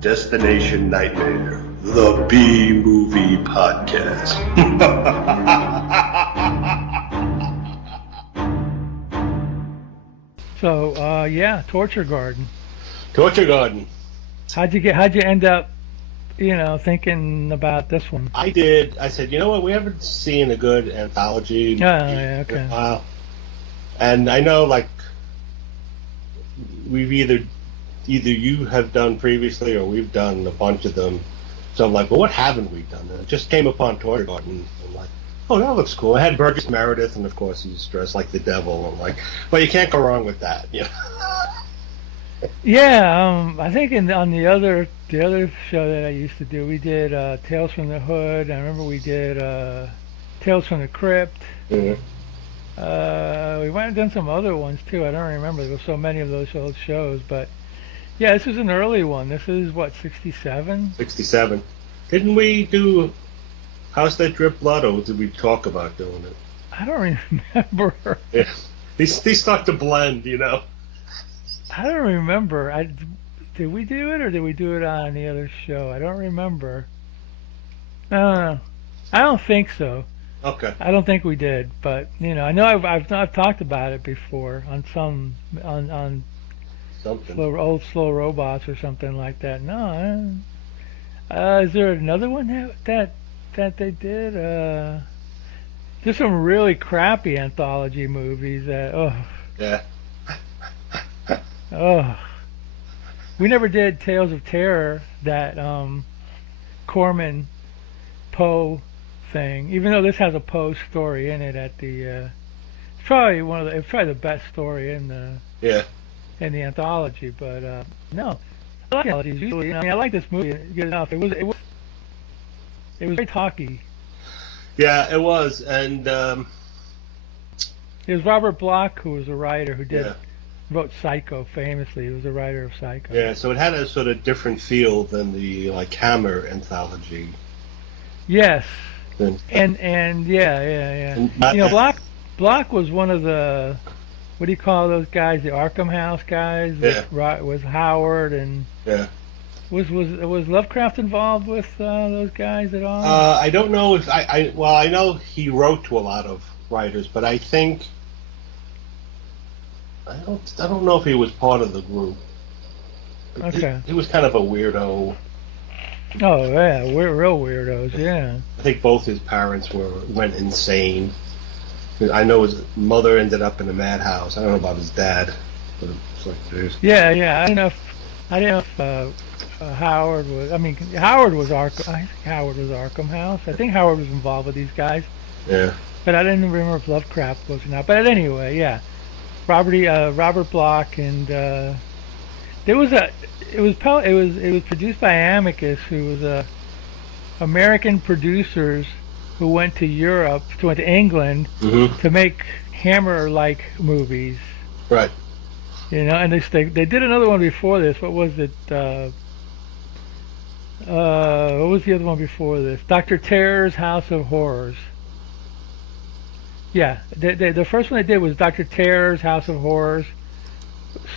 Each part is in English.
Destination Nightmare, the B-Movie Podcast. So, yeah, Torture Garden. Torture Garden. How'd you end up, thinking about this one? I did. I said, you know what? We haven't seen a good anthology Yeah, in a okay. while. And I know, like, we've either you have done previously or we've done a bunch of them. So I'm like, well, what haven't we done? And I just came upon Torture Garden. I'm like, oh, that looks cool. I had Burgess Meredith, and of course he's dressed like the devil. I'm like, well, you can't go wrong with that, you know. Yeah, I think on the other show that I used to do, we did Tales from the Hood. I remember we did Tales from the Crypt. Mm-hmm. We might have done some other ones too. I don't remember. There were so many of those old shows, but yeah, this is an early one. This is what, 67? 67. Didn't we do House That Dripped Blood, or did we talk about doing it? I don't remember. Yeah. These start to blend, you know. I don't remember. Did we do it, or did we do it on the other show? I don't remember. I don't think so. Okay. I don't think we did, but I know I've talked about it before on some on Something. old slow robots or something like that. No, is there another one that they did? There's some really crappy anthology movies that Yeah. we never did Tales of Terror, that Corman Poe thing, even though this has a Poe story in it at the it's probably the best story in the anthology, but no, I like anthologies usually. I like this movie good enough. It was very talky. Yeah, it was, and it was Robert Bloch who was a writer who wrote Psycho famously. He was a writer of Psycho. Yeah, so it had a sort of different feel than the Hammer anthology. Yes. And yeah. And Bloch was one of the, what do you call those guys? The Arkham House guys. Yeah. Was Howard and. Yeah. Was Lovecraft involved with those guys at all? I don't know if I know he wrote to a lot of writers, but I think I don't know if he was part of the group. Okay. He was kind of a weirdo. Oh yeah, we're real weirdos. Yeah. I think both his parents went insane. I know his mother ended up in a madhouse. I don't know about his dad, but it's like there's. Yeah. I don't know if Howard was. I mean, Howard was Arkham. I think Howard was Arkham House. I think Howard was involved with these guys. Yeah. But I didn't remember if Lovecraft was or not. But anyway, yeah, Robert Bloch, and it was produced by Amicus, who was American producers who went to England to make Hammer-like movies. Right. And they did another one before this. What was it? What was the other one before this? Dr. Terror's House of Horrors. Yeah, the first one they did was Dr. Terror's House of Horrors.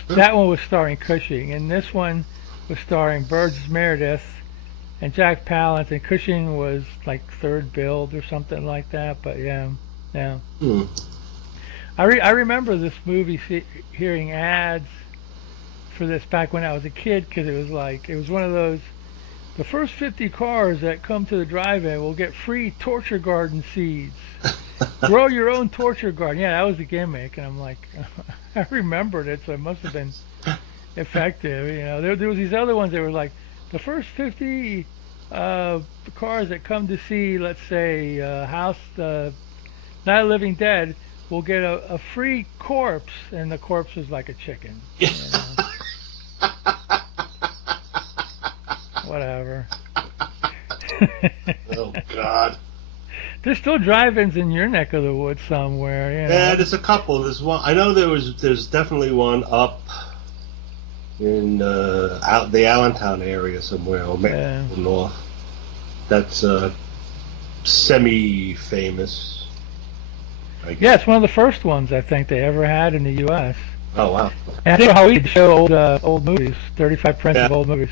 That one was starring Cushing, and this one was starring Burgess Meredith and Jack Palance, and Cushing was like third billed or something like that. But yeah. I remember this movie, hearing ads for this back when I was a kid, because it was one of those, the first 50 cars that come to the drive-in will get free Torture Garden seeds. Grow your own Torture Garden. Yeah, that was the gimmick, and I'm like, I remembered it, so it must have been effective. There was these other ones that were like, the first 50 cars that come to see, let's say, House Night of the Living Dead, will get a free corpse, and the corpse was like a chicken. Whatever. Oh God. There's still drive-ins in your neck of the woods somewhere. Yeah, there's a couple. There's one. I know there's definitely one up in the Allentown area somewhere, or north. That's semi-famous. Yeah, it's one of the first ones I think they ever had in the U.S. Oh wow! And I think how we show old movies, 35 prints of old movies.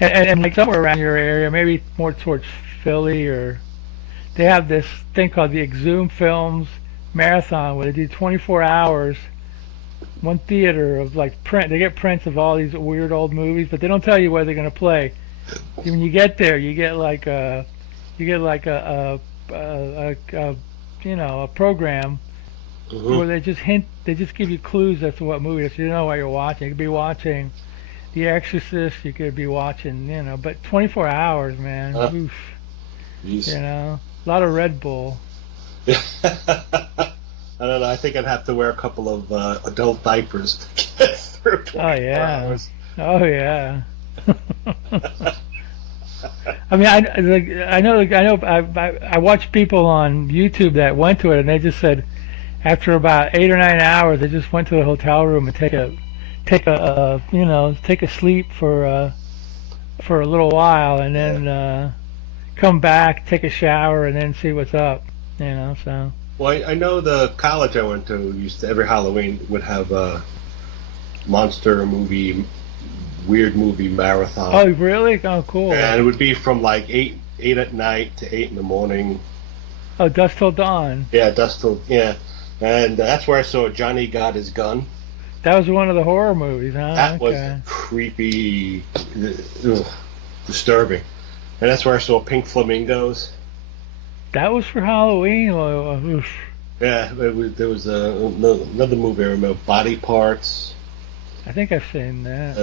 And like somewhere around your area, maybe more towards Philly, or they have this thing called the Exhumed Films Marathon where they do 24 hours, one theater of like print. They get prints of all these weird old movies, but they don't tell you where they're going to play. When you get there, you get like a you know, a program Hmm. where they just give you clues as to what movie it is. So you know what you're watching. You could be watching The Exorcist. You could be watching, you know, but 24 hours, man. Uh, Oof, you Jeez. know, a lot of Red Bull. I don't know. I think I'd have to wear a couple of adult diapers to get through Oh 24 yeah, hours. oh yeah. I mean, I know, I watched people on YouTube that went to it, and they just said after about 8 or 9 hours, they just went to the hotel room and you know, take a sleep for a little while, and Yeah. then come back, take a shower, and then see what's up. You know, so. Well, I know the college I went to used to every Halloween would have a monster movie, weird movie marathon, Oh, really? Oh, cool. and it would be from like eight at night to 8 in the morning. Oh, Dusk Till Dawn. Yeah, dust till yeah, and that's where I saw Johnny Got His Gun. That was one of the horror movies, huh? That was Okay. creepy, ugh, disturbing, and that's where I saw Pink Flamingos. That was for Halloween. Oh, oof. Yeah, there was another movie I remember, Body Parts, I think I've seen that.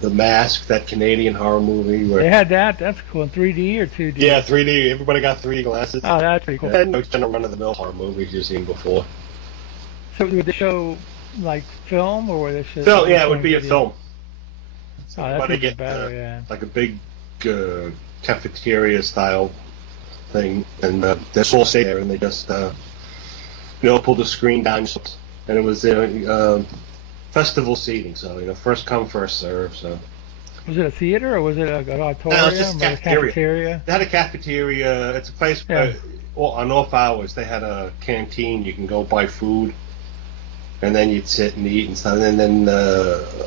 The Mask, that Canadian horror movie They where had that. That's cool. In 3D or 2D? yeah, 3D. Everybody got 3D glasses. Oh, that's pretty cool. And it's kind of run-of-the-mill horror movies you've seen before. So would they show like film, or would they show? So yeah, it would be a film. Oh, that's Everybody even get better. Yeah. like a big cafeteria style thing, and they're all sitting there, and they just pull the screen down, and it was festival seating, so first come first serve. So Was it a theater or was it an no, it's auditorium just or a cafeteria. cafeteria? They had a cafeteria. It's a place where on off hours they had a canteen. You can go buy food, and then you'd sit and eat and stuff. And then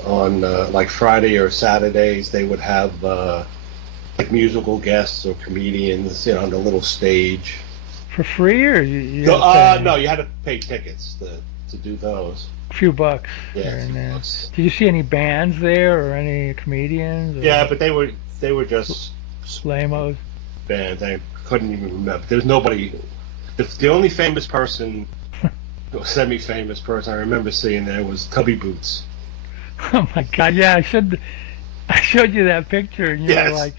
on like Friday or Saturdays they would have like musical guests or comedians, on the little stage. For free, or you No, had to pay no, you had to pay tickets to do those. a few bucks Yeah, here a and few there? bucks. Did you see any bands there or any comedians? Or Yeah, but they were just lamos. bands. I couldn't even remember. There's nobody. The only famous person, semi-famous person I remember seeing there was Tubby Boots. Oh my God! Yeah, I showed you that picture, and you were Yes. like,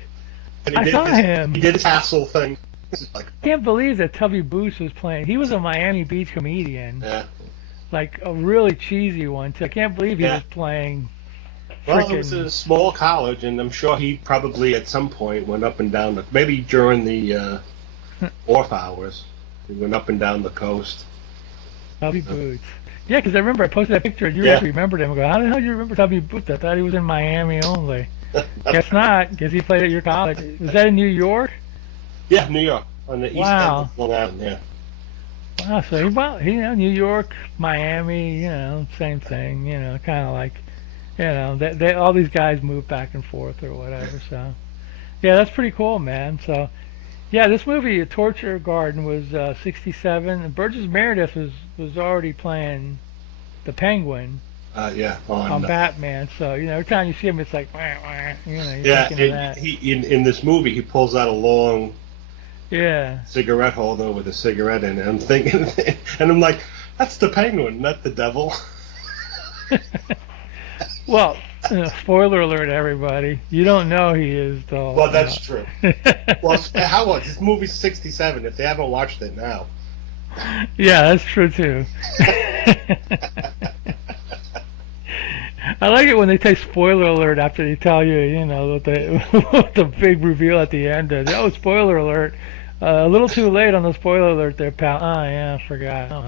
And I saw him. He did his hassle thing. It's like, I can't believe that Tubby Boots was playing. He was a Miami Beach comedian, yeah. like a really cheesy one too. I can't believe he Yeah. was playing. Well, it was Frickin' a small college, and I'm sure he probably at some point went up and down maybe during the off hours. He went up and down the coast. Tubby Boots. Yeah, because I remember I posted that picture, and you Yeah. actually remembered him. I go, how the hell do you remember Tubby Boots? I thought he was in Miami only. Guess not, because he played at your college. Was that in New York? Yeah, New York, on the east Wow. end of Long Island. Yeah. Wow, so New York, Miami, same thing, kind of like, they all these guys move back and forth or whatever. So, yeah, that's pretty cool, man. So, yeah, this movie, Torture Garden, was 67. And Burgess Meredith was already playing the Penguin Yeah. on Batman. So, every time you see him, it's like, wah, wah, you're Yeah, thinking of that. he in this movie he pulls out a long Yeah. cigarette holder with a cigarette in it. I'm thinking, and I'm like, that's the Penguin, not the devil. Well, spoiler alert, everybody. You don't know he is, though. Well, that's true. Well, how was this movie's 67? If they haven't watched it now, Yeah, that's true too. I like it when they take spoiler alert after they tell you, what the big reveal at the end is. Oh, spoiler alert! A little too late on the spoiler alert there, pal. Oh yeah, I forgot. Oh,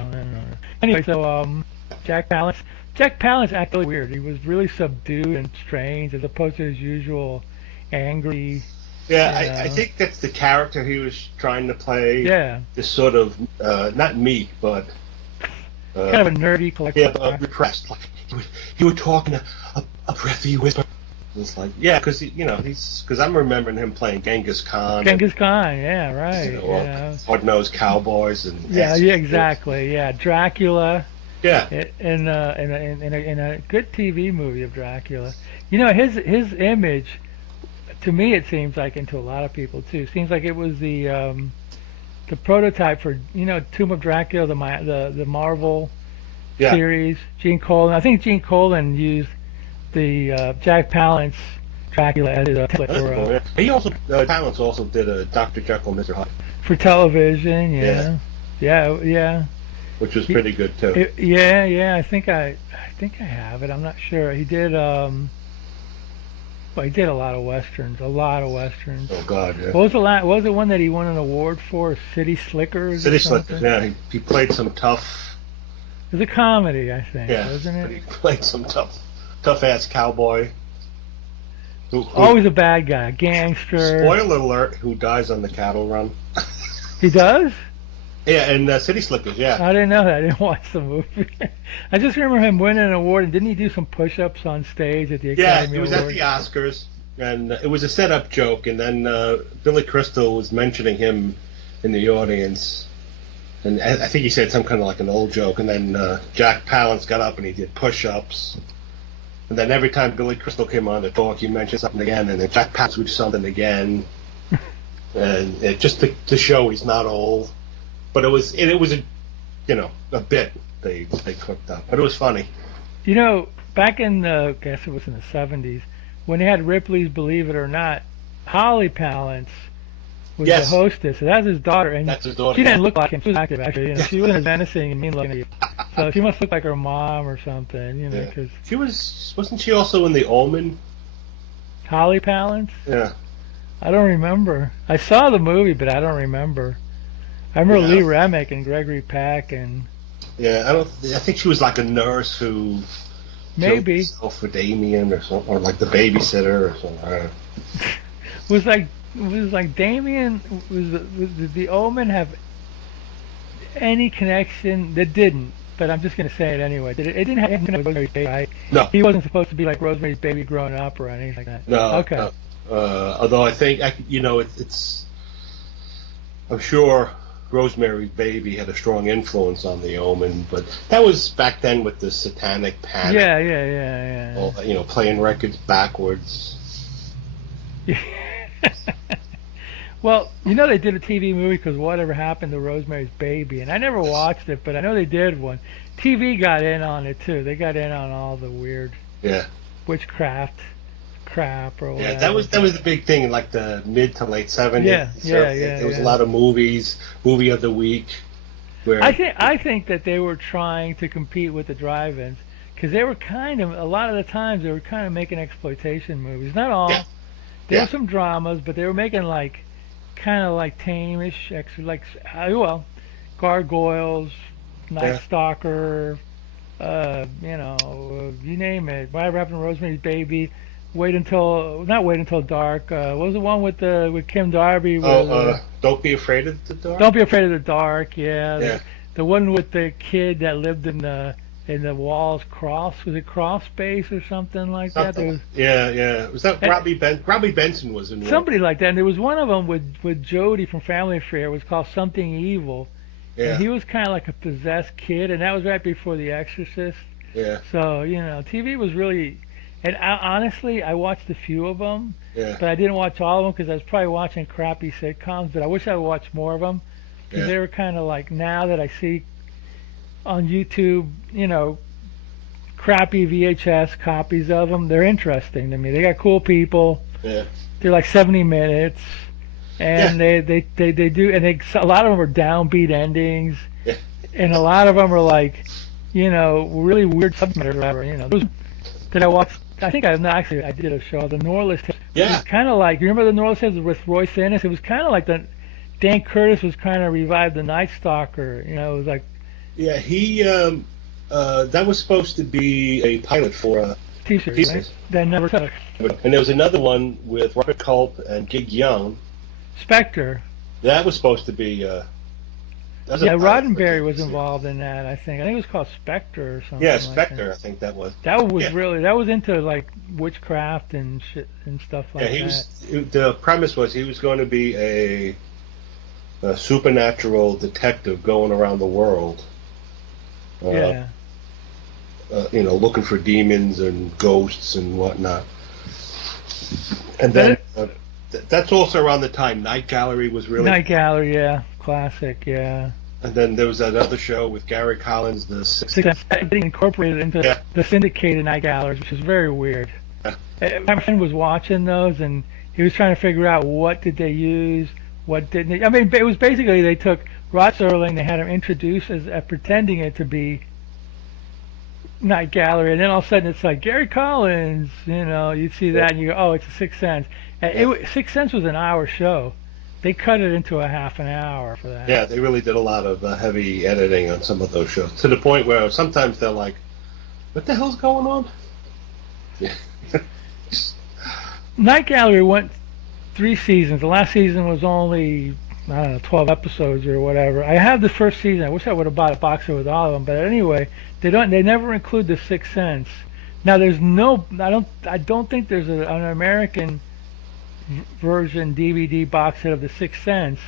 anyway, so Jack Palance. Jack Palance acted really weird. He was really subdued and strange, as opposed to his usual angry. yeah, You I know. think that's the character he was trying to play. Yeah, This sort of not meek, but kind of a nerdy yeah, collector. repressed. Like he would talk in a breathy whisper. It's like, yeah, because because I'm remembering him playing Genghis Khan. Genghis Khan, yeah, right. Hard-nosed cowboys and yeah, exactly. Yeah, Dracula. yeah, In a good TV movie of Dracula. His image, to me, it seems like, and to a lot of people too, seems like it was the prototype for Tomb of Dracula, the Marvel yeah. series. Gene Colan. I think Gene Colan used the Jack Palance Dracula as a template for He also Palance also did a Dr. Jekyll, Mr. Hyde for television. Yeah. Which was pretty good too. I think I have it. I'm not sure. He did he did a lot of westerns. Oh God, yeah. What was the one that he won an award for? City Slickers. City Slickers. Yeah, he played some tough. It was a comedy, I think, wasn't it? He played some tough ass cowboy. Who, always a bad guy, gangster. Spoiler alert: who dies on the cattle run? He does? Yeah, and City Slickers, yeah. I didn't know that. I didn't watch the movie. I just remember him winning an award, and didn't he do some push-ups on stage at the Academy Awards? Yeah, he was at the Oscars, and it was a set-up joke, and then Billy Crystal was mentioning him in the audience, and I think he said some kind of like an old joke, and then Jack Palance got up and he did push-ups, and then every time Billy Crystal came on to talk, he mentioned something again, and then Jack Palance would do something again, and just to show he's not old. But it was a bit they cooked up, but it was funny. Back in I guess it was in the 70s, when they had Ripley's Believe It or Not, Holly Palance was the hostess. So that's his daughter, and that's his daughter. She didn't look like him. She was active, actually. She wasn't as menacing and mean looking. So she must look like her mom or something. Because she wasn't she also in The Omen? Holly Palance? Yeah. I don't remember. I saw the movie, but I don't remember. I remember Lee Remick and Gregory Peck and. Yeah, I think she was like a nurse who. Maybe. Killed herself for Damien or something, or like the babysitter or something. Was like Damien? Did The Omen have any connection? That didn't. But I'm just gonna say it anyway. It didn't have anything to do with Rosemary's Baby, right? No. He wasn't supposed to be like Rosemary's Baby growing up or anything like that. No. Okay. No. Although I think it's. I'm sure Rosemary's Baby had a strong influence on The Omen, but that was back then with the satanic panic. Yeah. All, playing records backwards. Well, they did a TV movie because Whatever Happened to Rosemary's Baby, and I never watched it, but I know they did one. TV got in on it too. They got in on all the weird witchcraft crap or whatever. Yeah, that was the big thing in like the mid to late 70s. Yeah. There was a lot of movies, movie of the week. Where I think that they were trying to compete with the drive-ins because they were a lot of the times they were kind of making exploitation movies. Not all. There were some dramas, but they were making kind of like tame-ish, Gargoyles, Night Stalker, you name it. Whatever Happened to Rosemary's Baby. Not Wait Until Dark. What was the one with Kim Darby? Don't Be Afraid of the Dark. Don't Be Afraid of the Dark. Yeah. The one with the kid that lived in the walls. Was it Cross Space or something like that? Was that Robbie Benson? Robbie Benson was in one. Somebody like that. And there was one of them with Jody from Family Affair. It was called Something Evil. Yeah. And he was kind of like a possessed kid, and that was right before The Exorcist. Yeah. So TV was really. And honestly, I watched a few of them, but I didn't watch all of them because I was probably watching crappy sitcoms. But I wish I would watch more of them because they were kind of like, now that I see on YouTube, crappy VHS copies of them, they're interesting to me. They got cool people. Yeah. They're like 70 minutes, and they do, and a lot of them are downbeat endings, and a lot of them are like, really weird subject matter or whatever. Those that I watched. I think I did a show, the Norliss Tales. Yeah. It was kind of like, you remember the Norliss Tales with Royce Ennis? It was kind of like Dan Curtis was kind of revived the Night Stalker. It was like. Yeah, he that was supposed to be a pilot for a TV series, right? That never took. And there was another one with Robert Culp and Gig Young. Spectre. That was supposed to be That was a Yeah, pilot for Roddenberry was TV series. involved in that. I think. I think it was called Spectre or Yeah, something like that. Spectre, I think that was. That was Yeah, really that was into like witchcraft and shit and stuff yeah. like that. The premise was he was going to be a supernatural detective going around the world, uh, Yeah. looking for demons and ghosts and whatnot. And That then it, that's also around the time Night Gallery was really. Night Gallery, yeah, classic, yeah. And then there was that other show with Gary Collins, The Sixth Six Sense. getting incorporated into Yeah, the syndicated Night Galleries, which is very weird. yeah, My friend was watching those, and he was trying to figure out what did they use, what didn't they. I mean, it was basically they took Rod Serling, they had him introduced as pretending it to be Night Gallery, and then all of a sudden it's like Gary Collins, you'd see that and you go, oh, it's a Sixth Sense. And yeah. Sixth Sense was an hour show. They cut it into a half an hour for that. Yeah, they really did a lot of heavy editing on some of those shows to the point where sometimes they're like, "What the hell's going on?" Yeah, Night Gallery went 3 seasons. The last season was only, I don't know, 12 episodes or whatever. I have the first season. I wish I would have bought a box set with all of them. But anyway, they never include the Sixth Sense. Now there's no, I don't think there's an American version DVD box set of the Sixth Sense.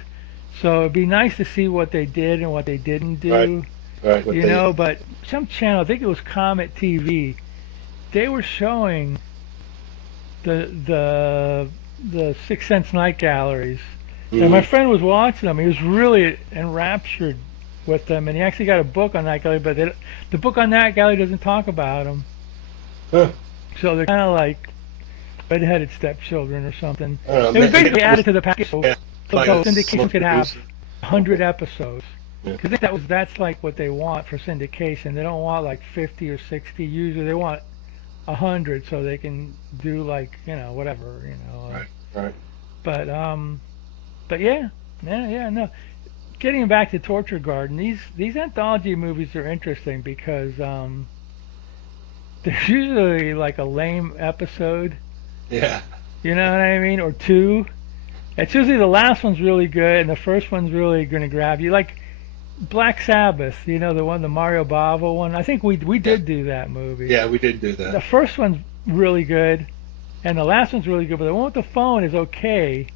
So it'd be nice to see what they did and what they didn't do. right. But some channel, I think it was Comet TV, they were showing the Sixth Sense Night Galleries. And my friend was watching them. He was really enraptured with them, and he actually got a book on Night Gallery, but the book on Night Gallery doesn't talk about them. Huh. So they're kind of like red-headed stepchildren or something. I don't know, It was maybe basically it added was- to the package so Yeah, like a syndication slow could have producer. 100 episodes. Yeah. Because I think that's like what they want for syndication. They don't want like 50 or 60. Usually they want 100 so they can do like whatever. Right. But yeah, no. Getting back to Torture Garden, these anthology movies are interesting because there's usually like a lame episode. Yeah. You know what I mean? Or two. It's usually the last one's really good and the first one's really going to grab you. Like Black Sabbath, the Mario Bava one. I think we did do that movie. Yeah, we did do The that. first one's really good, and the last one's really good. But the one with the phone is okay.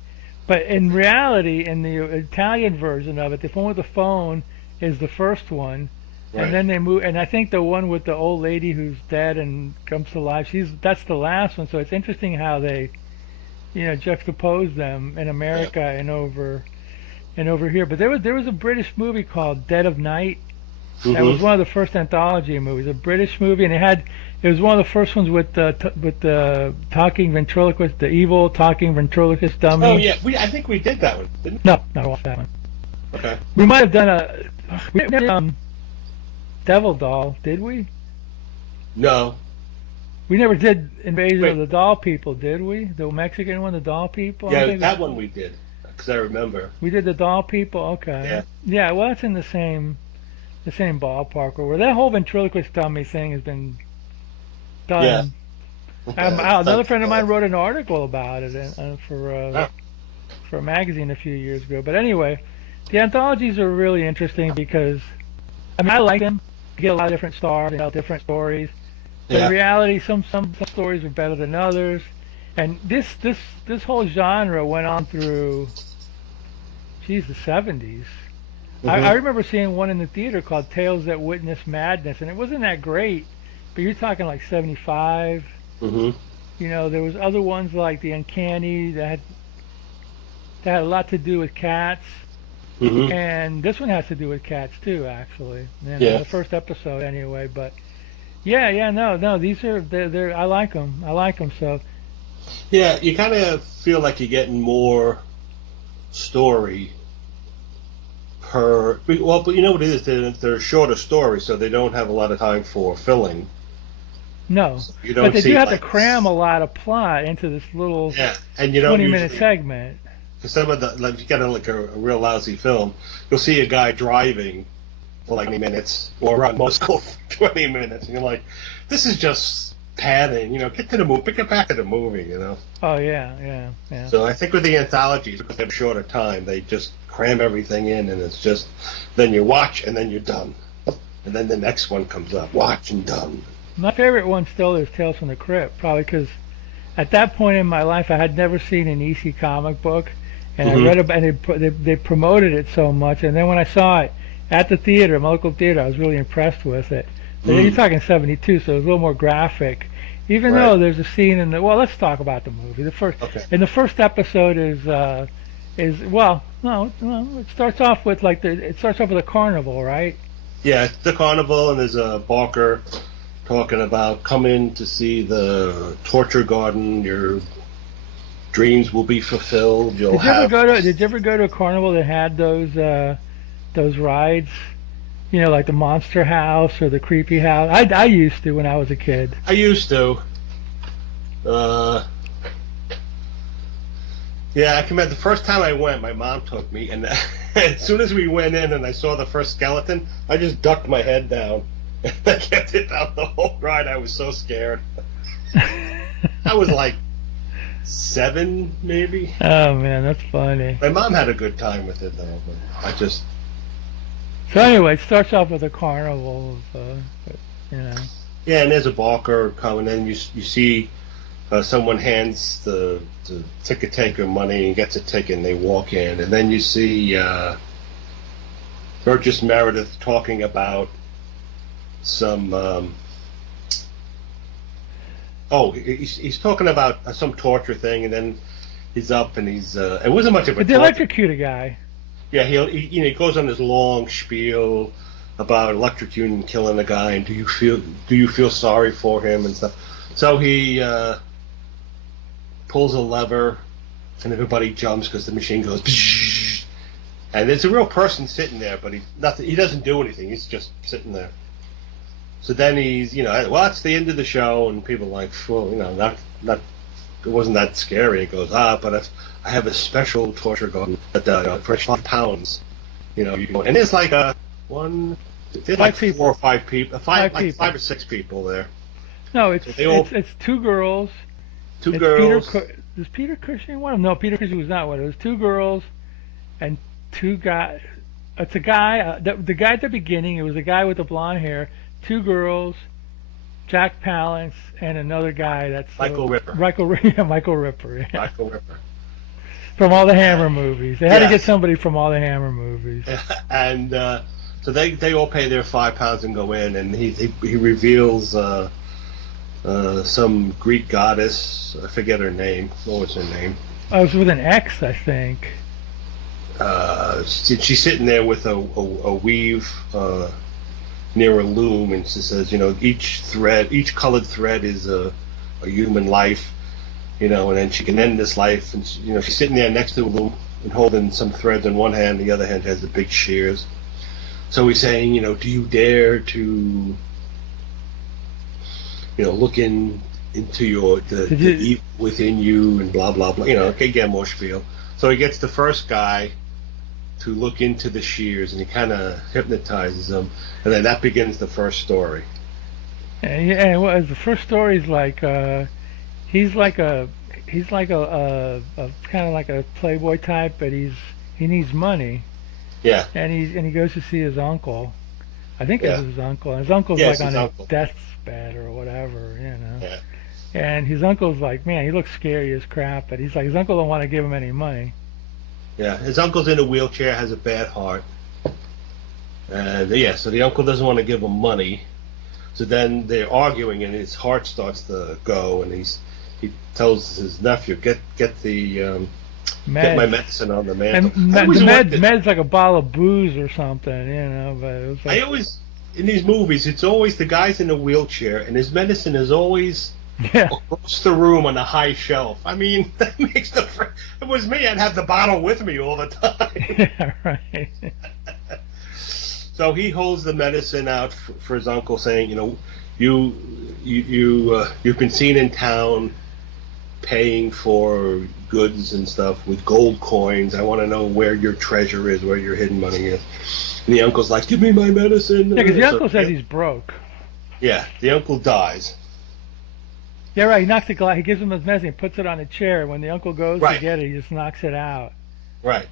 But in reality, in the Italian version of it, the one with the phone is the first one, Right. and then they move. And I think the one with the old lady who's dead and comes to life, that's the last one. So it's interesting how they, juxtapose them in America and over here. But there was a British movie called Dead of Night. That was one of the first anthology movies, a British movie, and it was one of the first ones with the talking ventriloquist, the evil talking ventriloquist dummy. Oh yeah, I think we did that one, didn't No, not watched that one. we? Okay. We might have done we did, Devil Doll, did we? No. We never did Invasion Wait. of the Doll People, did we? The Mexican one, the Doll People. I Yeah, think that one we did because I remember. we did the Doll People. Okay. Yeah. Yeah. Well, that's in the same ballpark. Where that whole ventriloquist dummy thing has been done. Yeah. Another friend of mine wrote an article about it for a magazine a few years ago. But anyway, the anthologies are really interesting because I like them. You get a lot of different stars and tell different stories. But Yeah. in reality, some stories are better than others. And this whole genre went on through, the 70s. I remember seeing one in the theater called Tales That Witness Madness, and it wasn't that great. But you're talking like 75. There was other ones like The Uncanny that had a lot to do with cats. And this one has to do with cats too, actually. Yeah. The first episode, anyway. But no, these are they're I like them. So Yeah, you kind of feel like you're getting more story but you know what it is? They're shorter stories, so they don't have a lot of time for filling. no, So you don't but they see do have like, to cram a lot of plot into this little and you don't 20-minute usually, segment. Because some of you got like a real lousy film, you'll see a guy driving for like 20 minutes or around Moscow for 20 minutes, and you're like, this is just padding. Get to the movie, get back to the movie. Oh yeah. So I think with the anthologies, because they have a shorter time, they just cram everything in, and it's just then you watch and then you're done, and then the next one comes up, watch and done. My favorite one still is Tales from the Crypt, probably because at that point in my life I had never seen an EC comic book, and I read about and they promoted it so much, and then when I saw it at the theater, my local theater, I was really impressed with it. But you're talking '72, so it was a little more graphic. Even though there's a scene in the let's talk about the movie. The first episode is well, no, it starts off with it starts off with a carnival, right? Yeah, it's the carnival, and there's a Barker talking about come in to see the torture garden. Your dreams will be fulfilled. Did you ever go to a carnival that had those rides? Like the Monster House or the Creepy House. I used to when I was a kid. I used to. Yeah, I can remember the first time I went, my mom took me, and as soon as we went in and I saw the first skeleton, I just ducked my head down. And I kept it down the whole ride. I was so scared. I was like 7, maybe. Oh, man, that's funny. My mom had a good time with it, though. But I just... So anyway, it starts off with a carnival, Yeah, and there's a Barker coming in. You see someone hands the ticket taker money and gets a ticket, and they walk in. And then you see Burgess Meredith talking about some... he's talking about some torture thing, and then he's up and he's... it wasn't much of a... But they electrocute a guy. Yeah, he goes on this long spiel about electrocuting, killing a guy, and do you feel sorry for him and stuff. So he pulls a lever, and everybody jumps because the machine goes, and there's a real person sitting there, but he doesn't do anything. He's just sitting there. So then he's it's the end of the show, and people are like, well, not. It wasn't that scary. It goes, but I have a special torture gun for 5 pounds. And there's like there's like 4 or 5 people, 5 or 6 people there. No, it's 2 girls. 2 girls. Is Peter Cushing one of them? No, Peter Cushing was not one. It was 2 girls and 2 guys. It's a guy. The guy at the beginning. It was a guy with the blonde hair. 2 girls. Jack Palance and another guy that's Michael Ripper. Michael Ripper. Yeah. Michael Ripper. From all the Hammer movies. They had to get somebody from all the Hammer movies. And so they all pay their 5 pounds and go in, and he reveals some Greek goddess. I forget her name. What was her name? Oh, it was with an X, I think. She's sitting there with a weave near a loom, and she says, each colored thread is a human life, and then she can end this life, and she's sitting there next to a loom and holding some threads in one hand, the other hand has the big shears. So he's saying, do you dare to, look into the evil within you, and blah blah blah, get more spiel. So he gets the first guy to look into the shears, and he kind of hypnotizes them, and then that begins the first story. And the first story is like he's like a kind of like a playboy type, but he needs money. Yeah. And he goes to see his uncle. I think it's his uncle. And his uncle's like on his deathbed or whatever, Yeah. And his uncle's like, man, he looks scary as crap, but he's like, his uncle don't want to give him any money. Yeah, his uncle's in a wheelchair, has a bad heart. And so the uncle doesn't want to give him money. So then they're arguing, and his heart starts to go, and he tells his nephew, get my medicine on the mantle. And med's like a bottle of booze or something, but it was like, in these movies, it's always the guy's in a wheelchair, and his medicine is always across the room on a high shelf. I mean, that makes If it was me, I'd have the bottle with me all the time. Yeah, right. So he holds the medicine out for his uncle, saying, you've been seen in town paying for goods and stuff with gold coins. I want to know where your treasure is, where your hidden money is. And the uncle's like, give me my medicine. Yeah, because the uncle says he's broke. Yeah, the uncle dies. Yeah, right. He knocks the glass. He gives him his medicine. Puts it on a chair. When the uncle goes to Right, get it, he just knocks it out. right.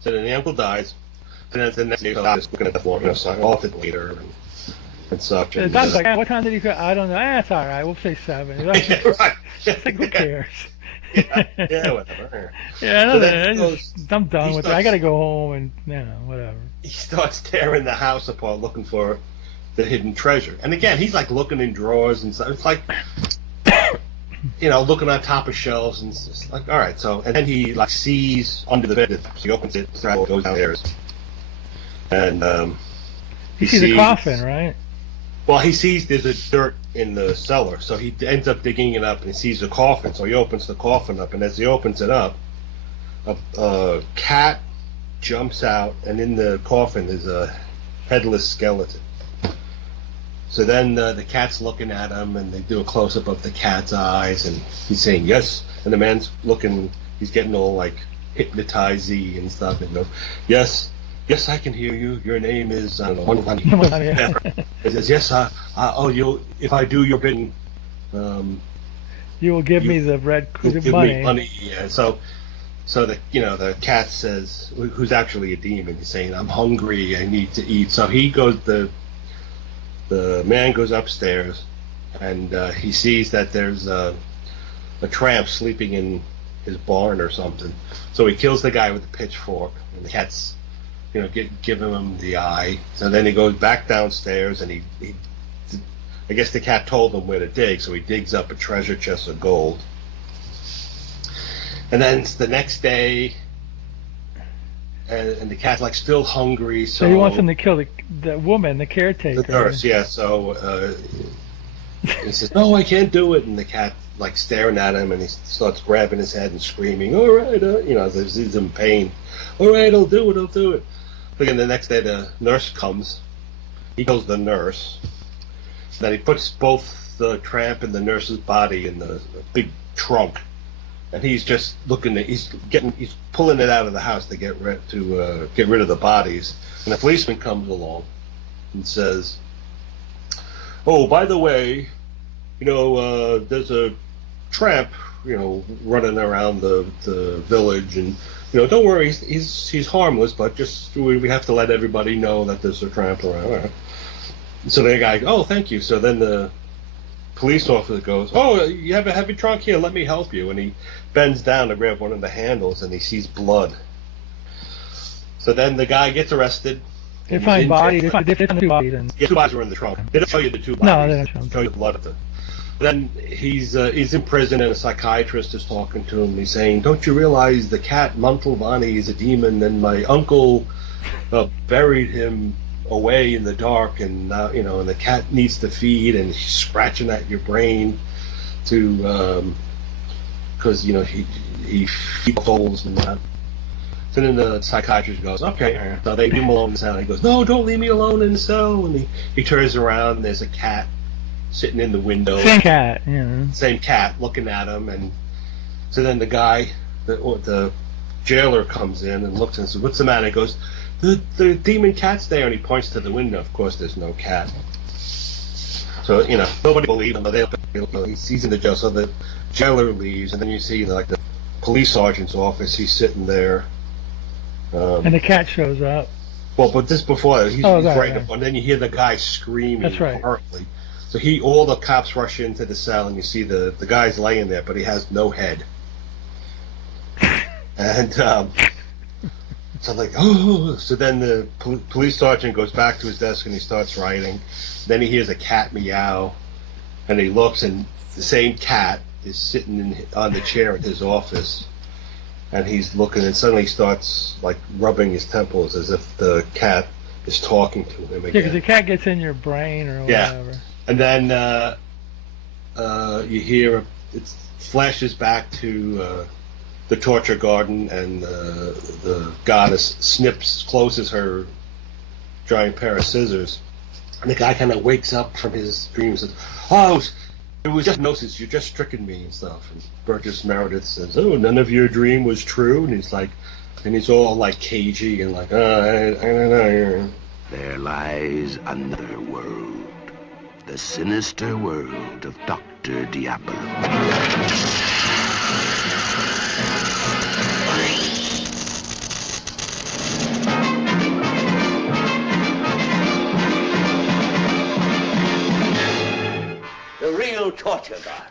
So then the uncle dies, and then the next day, I'm just looking at the floor, so off it later and such. The And doctor's like, what time did he go? I don't know. That's all right. We'll say 7. He's like, yeah, right. it's like, who Yeah, cares? yeah, whatever. Yeah, So then nothing. I'm done with it. I got to go home and, whatever. he starts tearing the house apart looking for the hidden treasure. And again, he's like looking in drawers and stuff. It's like, looking on top of shelves, and it's just like, all right. So, and then he like sees under the bed. So he opens it, goes downstairs, and You see the coffin, right? well, he sees there's a dirt in the cellar, so he ends up digging it up, and he sees a coffin. So he opens the coffin up, and as he opens it up, a cat jumps out, and in the coffin is a headless skeleton. So then the cat's looking at him, and they do a close-up of the cat's eyes, and he's saying yes, and the man's looking, he's getting all like hypnotized-y and stuff, and goes, yes, I can hear you. Your name is, I don't know, whatever. He says, yes, if I do your bidding, you will give me the give money. me money. Yeah. So the cat says, who's actually a demon, he's saying, I'm hungry, I need to eat. So he goes, the man goes upstairs, and he sees that there's a tramp sleeping in his barn or something. So he kills the guy with the pitchfork, and the cat's, giving him the eye. So then he goes back downstairs, and he I guess the cat told him where to dig, so he digs up a treasure chest of gold. And then it's the next day, and the cat's like still hungry. So he wants him to kill the woman, the caretaker. The nurse, yeah. So he says, "No, I can't do it." And the cat like staring at him, and he starts grabbing his head and screaming, "All right," he's in pain. "All right, I'll do it." But then the next day, the nurse comes. He kills the nurse. Then he puts both the tramp and the nurse's body in the big trunk. And he's just he's pulling it out of the house to get rid of the bodies. And a policeman comes along and says, "Oh, by the way, there's a tramp, running around the village, and don't worry, he's harmless, but just we have to let everybody know that there's a tramp around." So the guy, "Oh, thank you." So then the police officer goes, "Oh, you have a heavy trunk here, let me help you." And he bends down to grab one of the handles, and he sees blood. So then the guy gets arrested. They find bodies. They find two bodies. Yeah, 2 bodies are in the trunk. They don't show you the 2 bodies. No, they don't show you the blood of them. Then he's in prison, and a psychiatrist is talking to him. He's saying, "Don't you realize the cat Mantovani is a demon, and my uncle buried him away in the dark, and now and the cat needs to feed, and he's scratching at your brain to because he feeds holes and that." So then the psychiatrist goes, "Okay." So they leave him alone in the cell. He goes, "No, don't leave me alone in the cell." And he turns around, and there's a cat sitting in the window. Same cat, Same cat looking at him, and so then the guy, the jailer, comes in and looks and says, "What's the matter?" He goes, The demon cat's there," and he points to the window. Of course, there's no cat. So nobody believes him. He's in the jail. So the jailer leaves, and then you see like the police sergeant's office. He's sitting there, and the cat shows up. Well, but this before he's right up, right. and then you hear the guy screaming. That's right. Horribly. So all the cops rush into the cell, and you see the guy's laying there, but he has no head. And so like, oh, so then the police sergeant goes back to his desk and he starts writing. Then he hears a cat meow, and he looks, and the same cat is sitting on the chair in his office, and he's looking, and suddenly he starts like rubbing his temples as if the cat is talking to him again. Yeah, because the cat gets in your brain or whatever. And then you hear it flashes back to the torture garden, and the goddess closes her giant pair of scissors, and the guy kind of wakes up from his dream and says, "Oh, it was just hypnosis, you just stricken me," and stuff. And Burgess Meredith says, "Oh, none of your dream was true," and he's all like cagey and like, I don't know. There lies another world, the sinister world of Dr. Dr. Diablo. The real torture garden.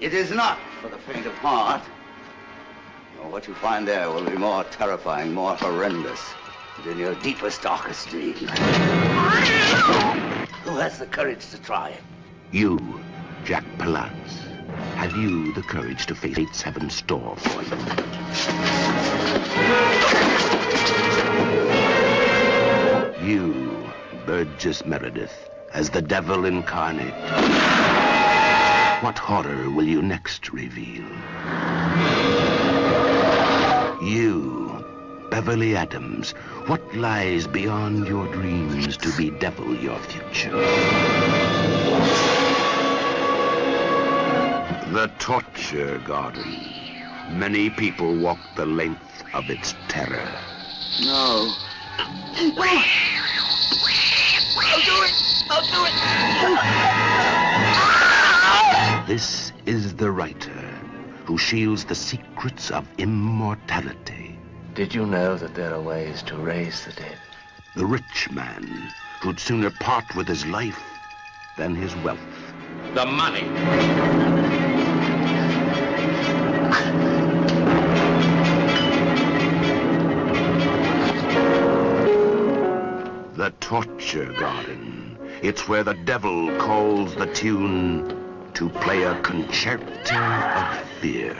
It is not for the faint of heart. No, what you find there will be more terrifying, more horrendous than your deepest, darkest dreams. Who has the courage to try it? You, Jack Palance. Have you the courage to face fate's heaven store for you? You, Burgess Meredith, as the devil incarnate. What horror will you next reveal? You, Beverly Adams, what lies beyond your dreams to bedevil your future? The torture garden. Many people walk the length of its terror. No. I'll do it! I'll do it! This is the writer who shields the secrets of immortality. Did you know that there are ways to raise the dead? The rich man who'd sooner part with his life than his wealth. The money. The torture garden. It's where the devil calls the tune to play a concerto of fear.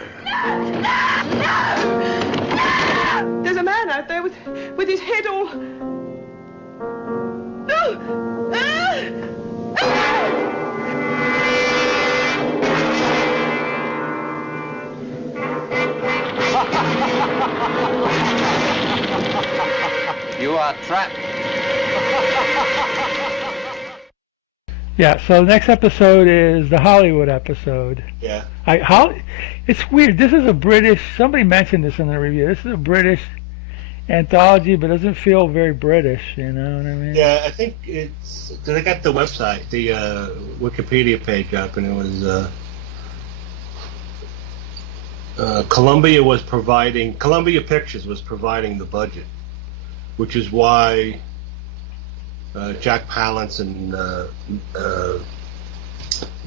There's a man out there with his head all... No! You are trapped. Yeah, so the next episode is the Hollywood episode. Yeah. It's weird. This is a British, somebody mentioned this in the review. This is a British anthology, but doesn't feel very British, you know what I mean? Yeah, I think it's... They got the website, the Wikipedia page up, and it was... Columbia Pictures was providing the budget, which is why Jack Palance and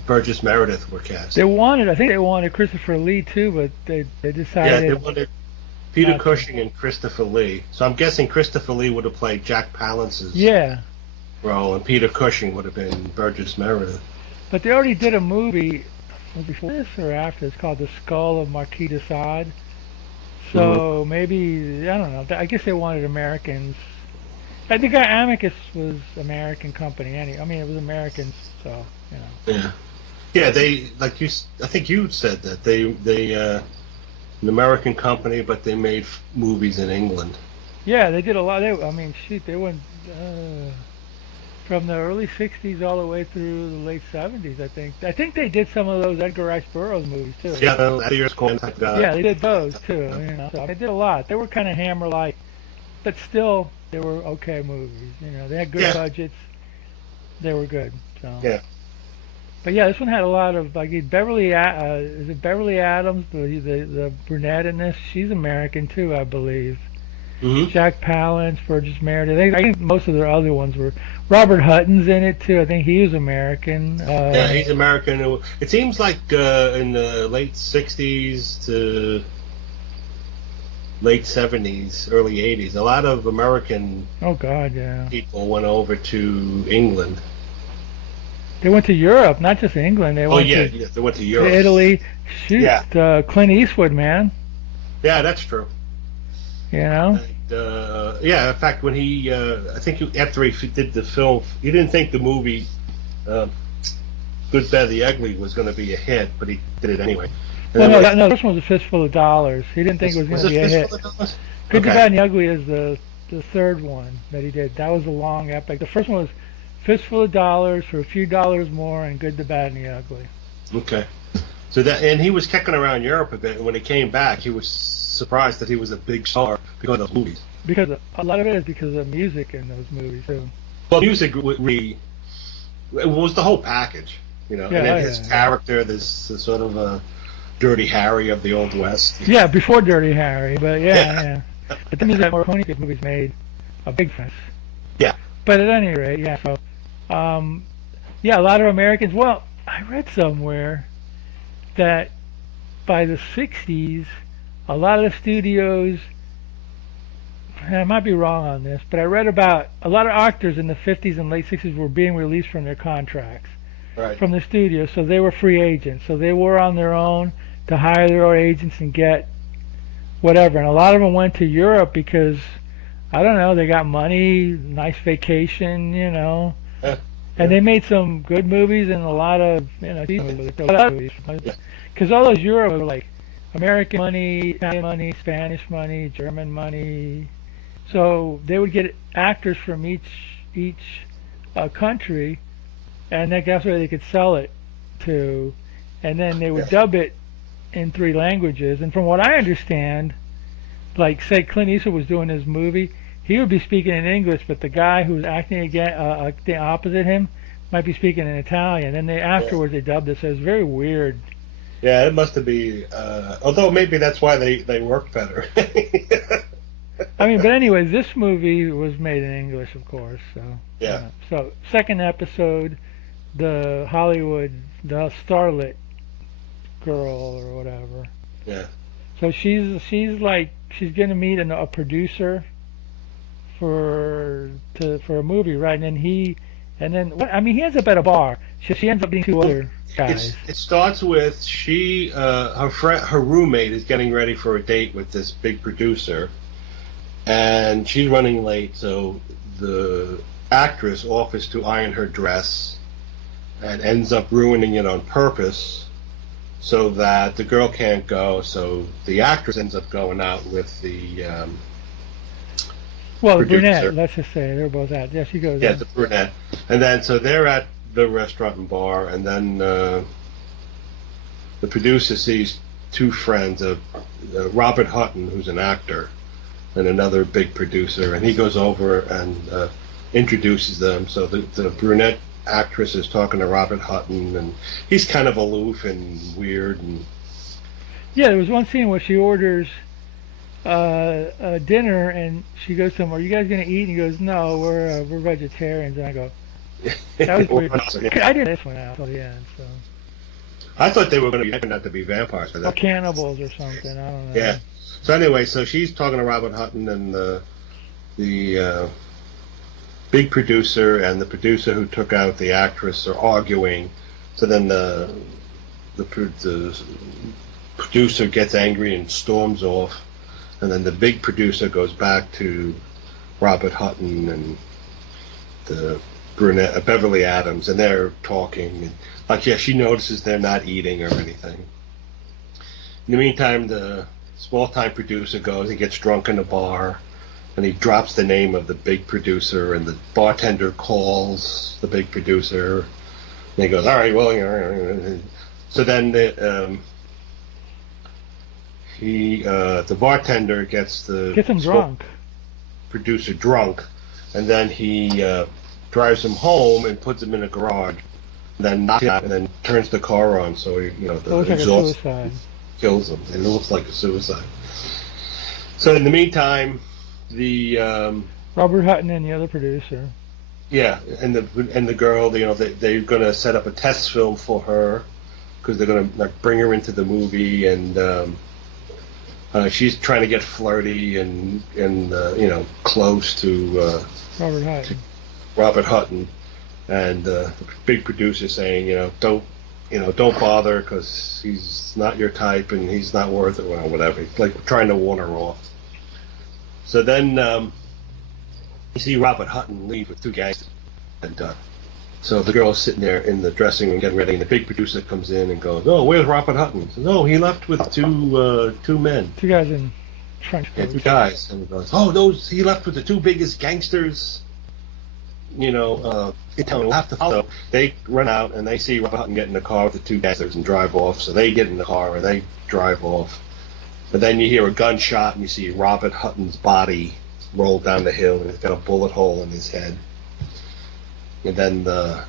Burgess Meredith were cast. I think they wanted Christopher Lee too, but they decided... Yeah, they wanted Peter Cushing and Christopher Lee. So I'm guessing Christopher Lee would have played Jack Palance's role, and Peter Cushing would have been Burgess Meredith. But they already did a movie before this or after. It's called The Skull of Marquis de Sade. So maybe, I don't know. I guess they wanted Americans. I think Amicus was American company. I mean, it was Americans, so, you know. Yeah. Yeah, they, like you, I think you said that. They an American company, but they made movies in England. Yeah, they did a lot. They went from the early 60s all the way through the late 70s, I think. I think they did some of those Edgar Rice Burroughs movies, too. Yeah, yeah, they did those, too. You know, so they did a lot. They were kind of Hammer-like, but still, they were okay movies. You know, they had good budgets. They were good. So. Yeah. But yeah, this one had a lot of, like, Beverly Adams, the brunette in this? She's American, too, I believe. Mm-hmm. Jack Palance, Burgess Meredith. I think most of their other ones were. Robert Hutton's in it too. I think he was American. Yeah, he's American. It seems like in the late '60s to late '70s, early '80s, a lot of American people went over to England. They went to Europe, not just England. They went they went to Europe, Italy. Shoot, Clint Eastwood, man. Yeah, that's true. You know? And, in fact, when he, I think after he did the film, he didn't think the movie Good, Bad, the Ugly was going to be a hit, but he did it anyway. And no, this one was A Fistful of Dollars. He didn't think it was going to be a hit. Good, Bad, and the Ugly is the third one that he did. That was a long epic. The first one was Fistful of Dollars for a few dollars more and Good, the Bad, and the Ugly. Okay. So and he was kicking around Europe a bit, and when he came back, he was surprised that he was a big star because of movies. Because a lot of it is because of music in those movies too. Well, music it was the whole package. You know, Yeah, and then oh, his yeah. character, this sort of a Dirty Harry of the Old West. Yeah, before Dirty Harry, but yeah, Yeah, yeah. But that means that Morricone movies made a big difference. yeah, But at any rate, yeah. So, yeah, a lot of Americans. Well, I read somewhere that by the '60s, a lot of the studios. And I might be wrong on this, but I read about a lot of actors in the '50s and late '60s were being released from their contracts right. from the studio, so they were free agents. So they were on their own to hire their own agents and get whatever. And a lot of them went to Europe because I don't know, they got money, nice vacation, you know. Yeah, And yeah, they made some good movies and a lot of, you know, TV movies. A lot of movies. yeah. Because all those Europe were like American money, Italian money, Spanish money, German money. So they would get actors from each country, and that's where they could sell it to, and then they would Yeah. dub it in 3 languages. And from what I understand, like say Clint Eastwood was doing his movie, he would be speaking in English, but the guy who's acting the opposite him might be speaking in Italian. And they Yeah. afterwards they dubbed it, so it's very weird. Yeah, it must have been. Although maybe that's why they work better. I mean, but anyways, this movie was made in English, of course. So Yeah. So second episode, the Hollywood, the starlet girl or whatever. Yeah. So she's gonna meet a producer for a movie, right? And then I mean he ends up at a bar. She ends up being 2 other guys. It starts with her roommate is getting ready for a date with this big producer, and she's running late, so the actress offers to iron her dress and ends up ruining it on purpose so that the girl can't go, so the actress ends up going out with the Well, the producer. brunette, let's just say they're both out. Yeah, she goes. Yeah, the brunette. And then so they're at the restaurant and bar, and then the producer sees 2 friends, Robert Hutton, who's an actor, and another big producer, and he goes over and introduces them. So the brunette actress is talking to Robert Hutton, and he's kind of aloof and weird. And Yeah, there was one scene where she orders dinner, and she goes to him, "Are you guys gonna eat?" And he goes, "No, we're vegetarians." And I go, "That was weird." I did this one out till the end, so. I thought they were going to turn out to be vampires. Or cannibals or something. I don't know. Yeah. So anyway, so she's talking to Robert Hutton, and the big producer and the producer who took out the actress are arguing. So then the producer gets angry and storms off, and then the big producer goes back to Robert Hutton and the brunette Beverly Adams, and they're talking. And, like, yeah, she notices they're not eating or anything. In the meantime, the small-time producer goes, he gets drunk in a bar, and he drops the name of the big producer, and the bartender calls the big producer, and he goes, all right, well, so then the bartender gets him drunk. Producer drunk, and then he drives him home and puts him in a garage, and then knocks him out, and then turns the car on, so the Looks like a exhaust suicide. kills him. It looks like a suicide. So in the meantime, the Robert Hutton and the other producer. yeah, and the girl, they're going to set up a test film for her because they're going to bring her into the movie, and she's trying to get flirty and close to Robert Hutton, and the big producer saying, don't bother because he's not your type and he's not worth it, or whatever. He's like trying to warn her off. So then you see Robert Hutton leave with 2 guys, and so the girl's sitting there in the dressing room getting ready, and the big producer comes in and goes, "Oh, where's Robert Hutton?" He says, "Oh, he left with two men." 2 guys in trench Yeah, coats. 2 guys, and he goes, "Oh, he left with the 2 biggest gangsters." In town. We'll have to follow. They run out and they see Robert Hutton get in the car with the 2 gangsters and drive off. So they get in the car and they drive off. But then you hear a gunshot and you see Robert Hutton's body roll down the hill, and he's got a bullet hole in his head. And then the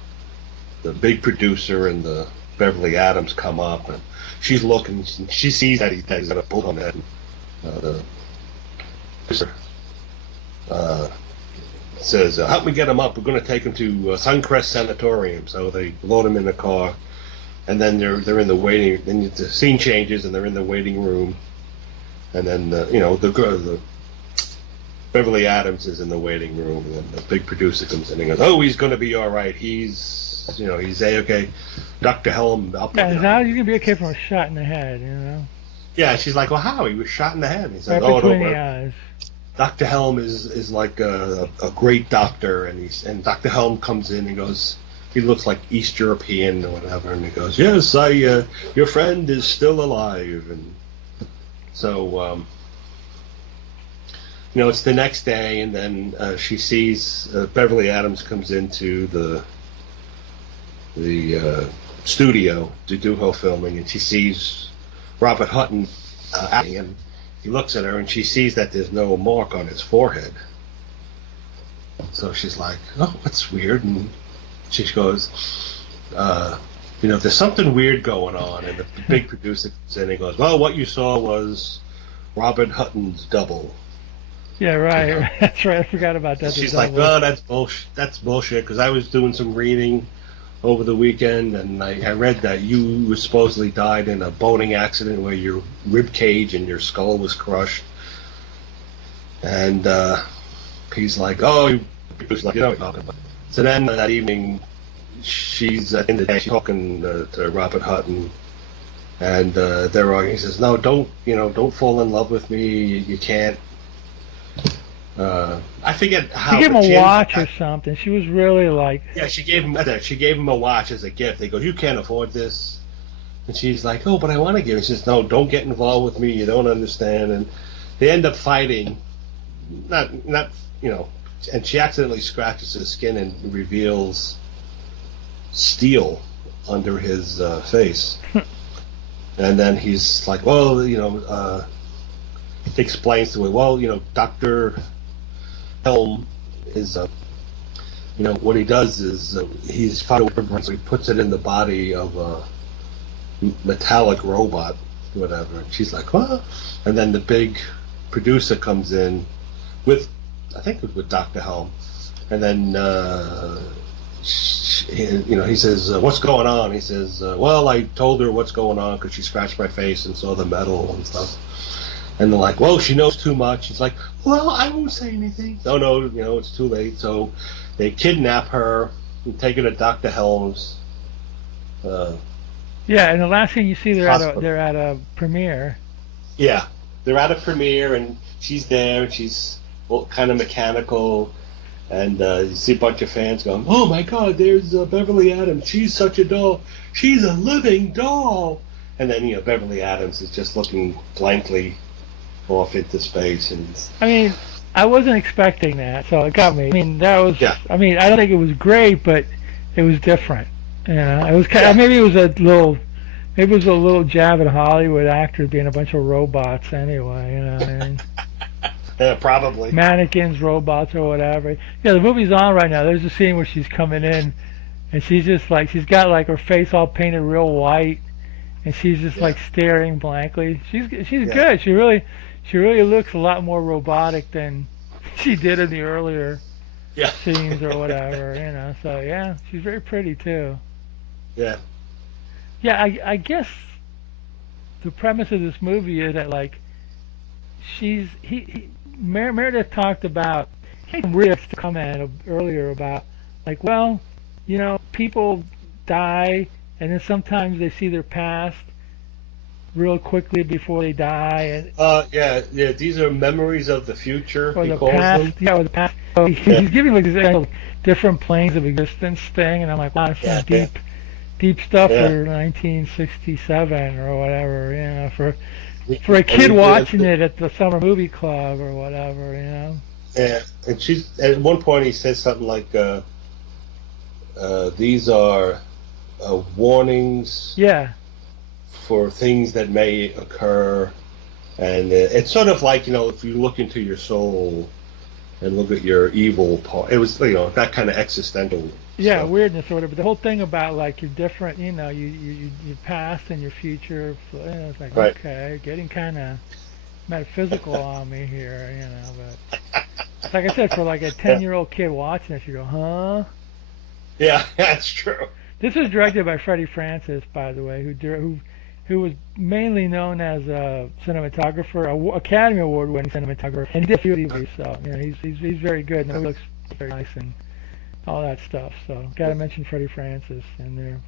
the big producer and the Beverly Adams come up, and she's looking. She sees that he's got a bullet on that. The producer says, "Help me get him up. We're going to take him to Suncrest Sanatorium." So they load him in the car, and then they're in the waiting. Then the scene changes, and they're in the waiting room, and then the Beverly Adams is in the waiting room, and then the big producer comes in and goes, "Oh, he's going to be all right. He's A-okay. Dr. Helm." Now you can be okay from a shot in the head, you know. Yeah, she's like, "Well, how? He was shot in the head." And he says, Right "Oh, between don't the worry. eyes. Dr. Helm is like a great doctor," and Dr. Helm comes in and goes, he looks like East European or whatever, and he goes, "Yes, your friend is still alive." And so, it's the next day, and then she sees Beverly Adams comes into the studio to do her filming, and she sees Robert Hutton acting, and he looks at her, and she sees that there's no mark on his forehead. So she's like, "Oh, that's weird." And she goes, "There's something weird going on." And the big producer comes in and goes, "Well, what you saw was Robert Hutton's double." Yeah, right. That's right. I forgot about that. She's like, "Oh, that's bullshit. That's bullshit." Because I was doing some reading over the weekend, and I read that you supposedly died in a boating accident where your rib cage and your skull was crushed. And he's like, "Oh," he's like, "You know what you're talking about." So then that evening, she's at the end of the day, she's talking to Robert Hutton, and they're arguing. He says, "No, don't fall in love with me. You can't." I forget how. She gave him a watch or something. She was really like. Yeah, she gave him a watch as a gift. They go, "You can't afford this," and she's like, "Oh, but I want to give it." She says, "No, don't get involved with me. You don't understand." And they end up fighting. Not and she accidentally scratches his skin and reveals steel under his face. And then he's like, "Well, explains to her, well, Dr. Helm is, what he does is he's found a way, so he puts it in the body of a metallic robot, whatever." And she's like, "What?" And then the big producer comes in with, I think it was with Dr. Helm, and then he says, "What's going on?" He says, "Well, I told her what's going on because she scratched my face and saw the metal and stuff." And they're like, "Well, she knows too much." He's like, "Well, I won't say anything." No, it's too late. So they kidnap her and take her to Dr. Helm's. Yeah, and the last thing you see, they're at a premiere. Yeah, they're at a premiere, and she's there, and she's kind of mechanical, and you see a bunch of fans going, "Oh my God, there's Beverly Adams. She's such a doll. She's a living doll." And then Beverly Adams is just looking blankly off into space, and I mean, I wasn't expecting that, so it got me. I mean, that was. Yeah. I mean, I don't think it was great, but it was different. It was kind of, maybe it was a little jab at Hollywood actors being a bunch of robots anyway. I mean, yeah, probably mannequins, robots, or whatever. Yeah, the movie's on right now. There's a scene where she's coming in, and she's just like, she's got like her face all painted real white, and she's just like staring blankly. She's good. She really looks a lot more robotic than she did in the earlier scenes or whatever, So yeah, she's very pretty too. Yeah. Yeah, I guess the premise of this movie is that like Meredith talked about Rick's comment earlier about like, well, people die and then sometimes they see their past real quickly before they die. Yeah. These are memories of the future. Or he the calls past. them. Yeah, or the past. So he's giving like this different planes of existence thing, and I'm like, wow, that's some deep stuff for 1967 or whatever. For a kid watching it at the summer movie club or whatever. Yeah, and she's at one point he says something like, "These are warnings." Yeah. For things that may occur, and it's sort of like if you look into your soul, and look at your evil part. It was, that kind of existential Yeah, stuff. weirdness sort of, but the whole thing about like you're different, your past and your future. So, it's like Right. okay, getting kind of metaphysical on me here, but it's like I said, for like a 10-year-old kid watching this, you go, huh? Yeah, that's true. This was directed by Freddie Francis, by the way, who was mainly known as a cinematographer, Academy Award winning cinematographer, and he did a few of these movies. So he's very good, and the movie looks very nice and all that stuff. So got to mention Freddie Francis in there.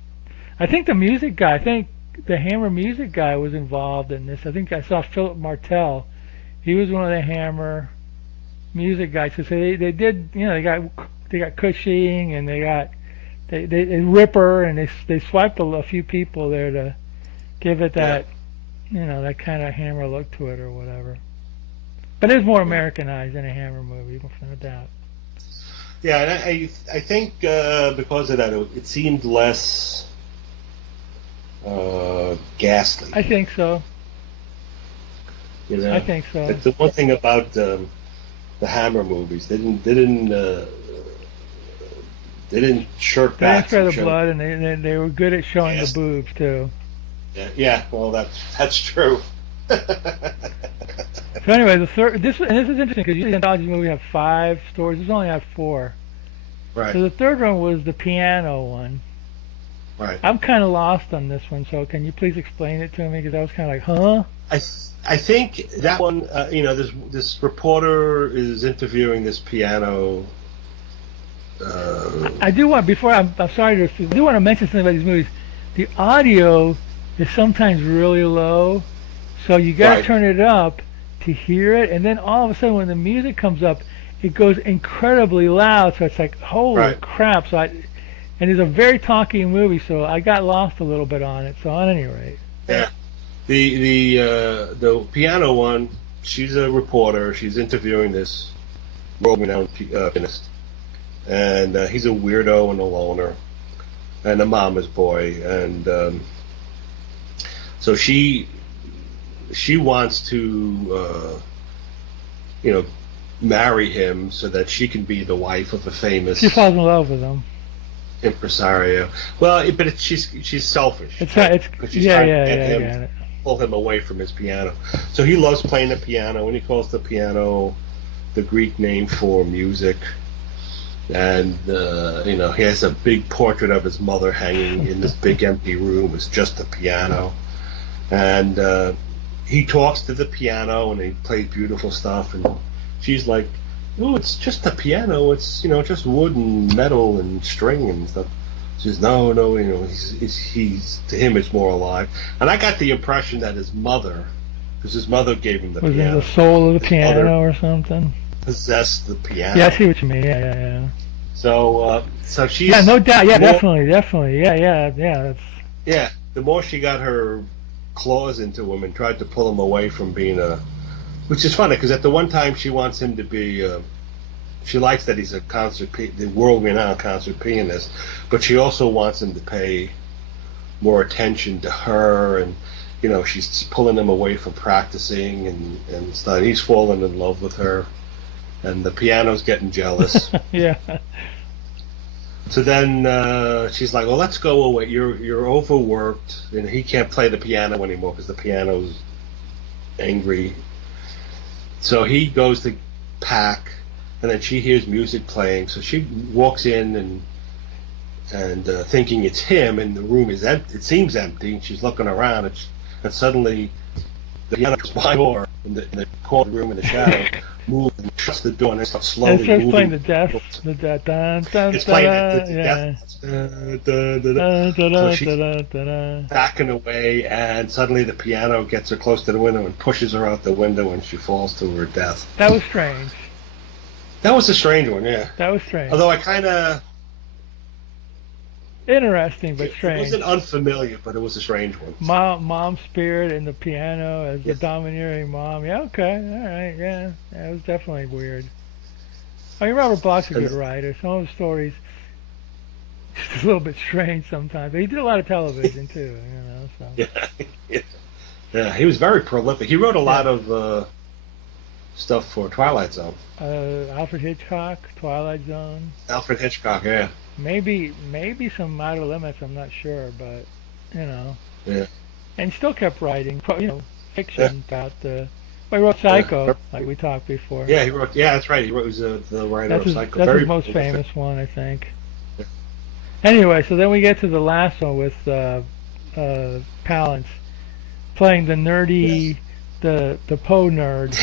I think the music guy, I think the Hammer music guy was involved in this. I think I saw Philip Martell. He was one of the Hammer music guys. So they did, they got Cushing and they got they Ripper, and they swiped a few people there to give it that that kind of Hammer look to it or whatever. But it's more Americanized than a Hammer movie, no doubt. Yeah, and I think because of that, it seemed less ghastly. I think so. I think so. But the one thing about the Hammer movies, they didn't shirk They back. didn't spare the blood, and they were good at showing the boobs too. Yeah. Well, that's true. So anyway, this is interesting because usually anthology movies have 5 stories. This only had 4. Right. So the third one was the piano one. Right. I'm kind of lost on this one, so can you please explain it to me? Because I was kind of like, huh? I think that one, this reporter is interviewing this piano. I do want, before I'm sorry I do want to mention something about these movies. The audio is sometimes really low, so you got to turn it up to hear it, and then all of a sudden when the music comes up, it goes incredibly loud, so it's like, holy crap. So and it's a very talking movie, so I got lost a little bit on it. So at any rate, yeah, the piano one, she's a reporter. She's interviewing this world-renowned pianist, and he's a weirdo and a loner, and a mama's boy, and so she wants to marry him so that she can be the wife of a famous. She falls in love with him. Impresario. Well, but she's selfish. She's trying to get pull him away from his piano. So he loves playing the piano, and he calls the piano the Greek name for music. And he has a big portrait of his mother hanging in this big empty room. It's just the piano, and he talks to the piano, and he plays beautiful stuff, and she's like, "Oh, it's just a piano. It's just wood and metal and string and stuff." She says, "No, he's to him it's more alive." And I got the impression that his mother, because his mother gave him the piano, was the soul of the piano or something, possessed the piano. Yeah, I see what you mean. Yeah. So she's no doubt. Yeah, definitely. Yeah. That's the more she got her claws into him and tried to pull him away from being which is funny because at the one time she wants him to be, she likes that he's the world-renowned concert pianist, but she also wants him to pay more attention to her, and she's pulling him away from practicing and stuff. He's falling in love with her, and the piano's getting jealous. Yeah. So then she's like, "Well, let's go away. You're overworked, and he can't play the piano anymore because the piano's angry." So he goes to pack, and then she hears music playing. So she walks in and thinking it's him, and the room is empty. It seems empty. And she's looking around, and suddenly the piano goes by door in the corner room in the shadow. Moves and shuts the door, and it starts slowly moving. It's playing the death. It's playing the death. So she's backing away, and suddenly the piano gets her close to the window and pushes her out the window, and she falls to her death. That was strange. That was a strange one, yeah. That was strange. Although I kind of... Interesting, but strange. It wasn't unfamiliar, but it was a strange one. Mom spirit and the piano as the domineering mom. Yeah, okay, all right, yeah. It was definitely weird. I mean, Robert Bloch's a good writer. Some of his stories just a little bit strange sometimes. But he did a lot of television too, So. Yeah, he was very prolific. He wrote a lot of stuff for Twilight Zone. Alfred Hitchcock, Twilight Zone. Alfred Hitchcock, yeah. Maybe some Outer Limits. I'm not sure, but you know. Yeah. And he still kept writing, Yeah. fiction about the. Well, he wrote Yeah. Psycho, like we talked before. Yeah, he wrote. Yeah, that's right. He was the writer of Psycho. That's Very his most prolific. famous one, I think. Yeah. Anyway, so then we get to the last one with Palance playing the nerdy, the Poe nerd.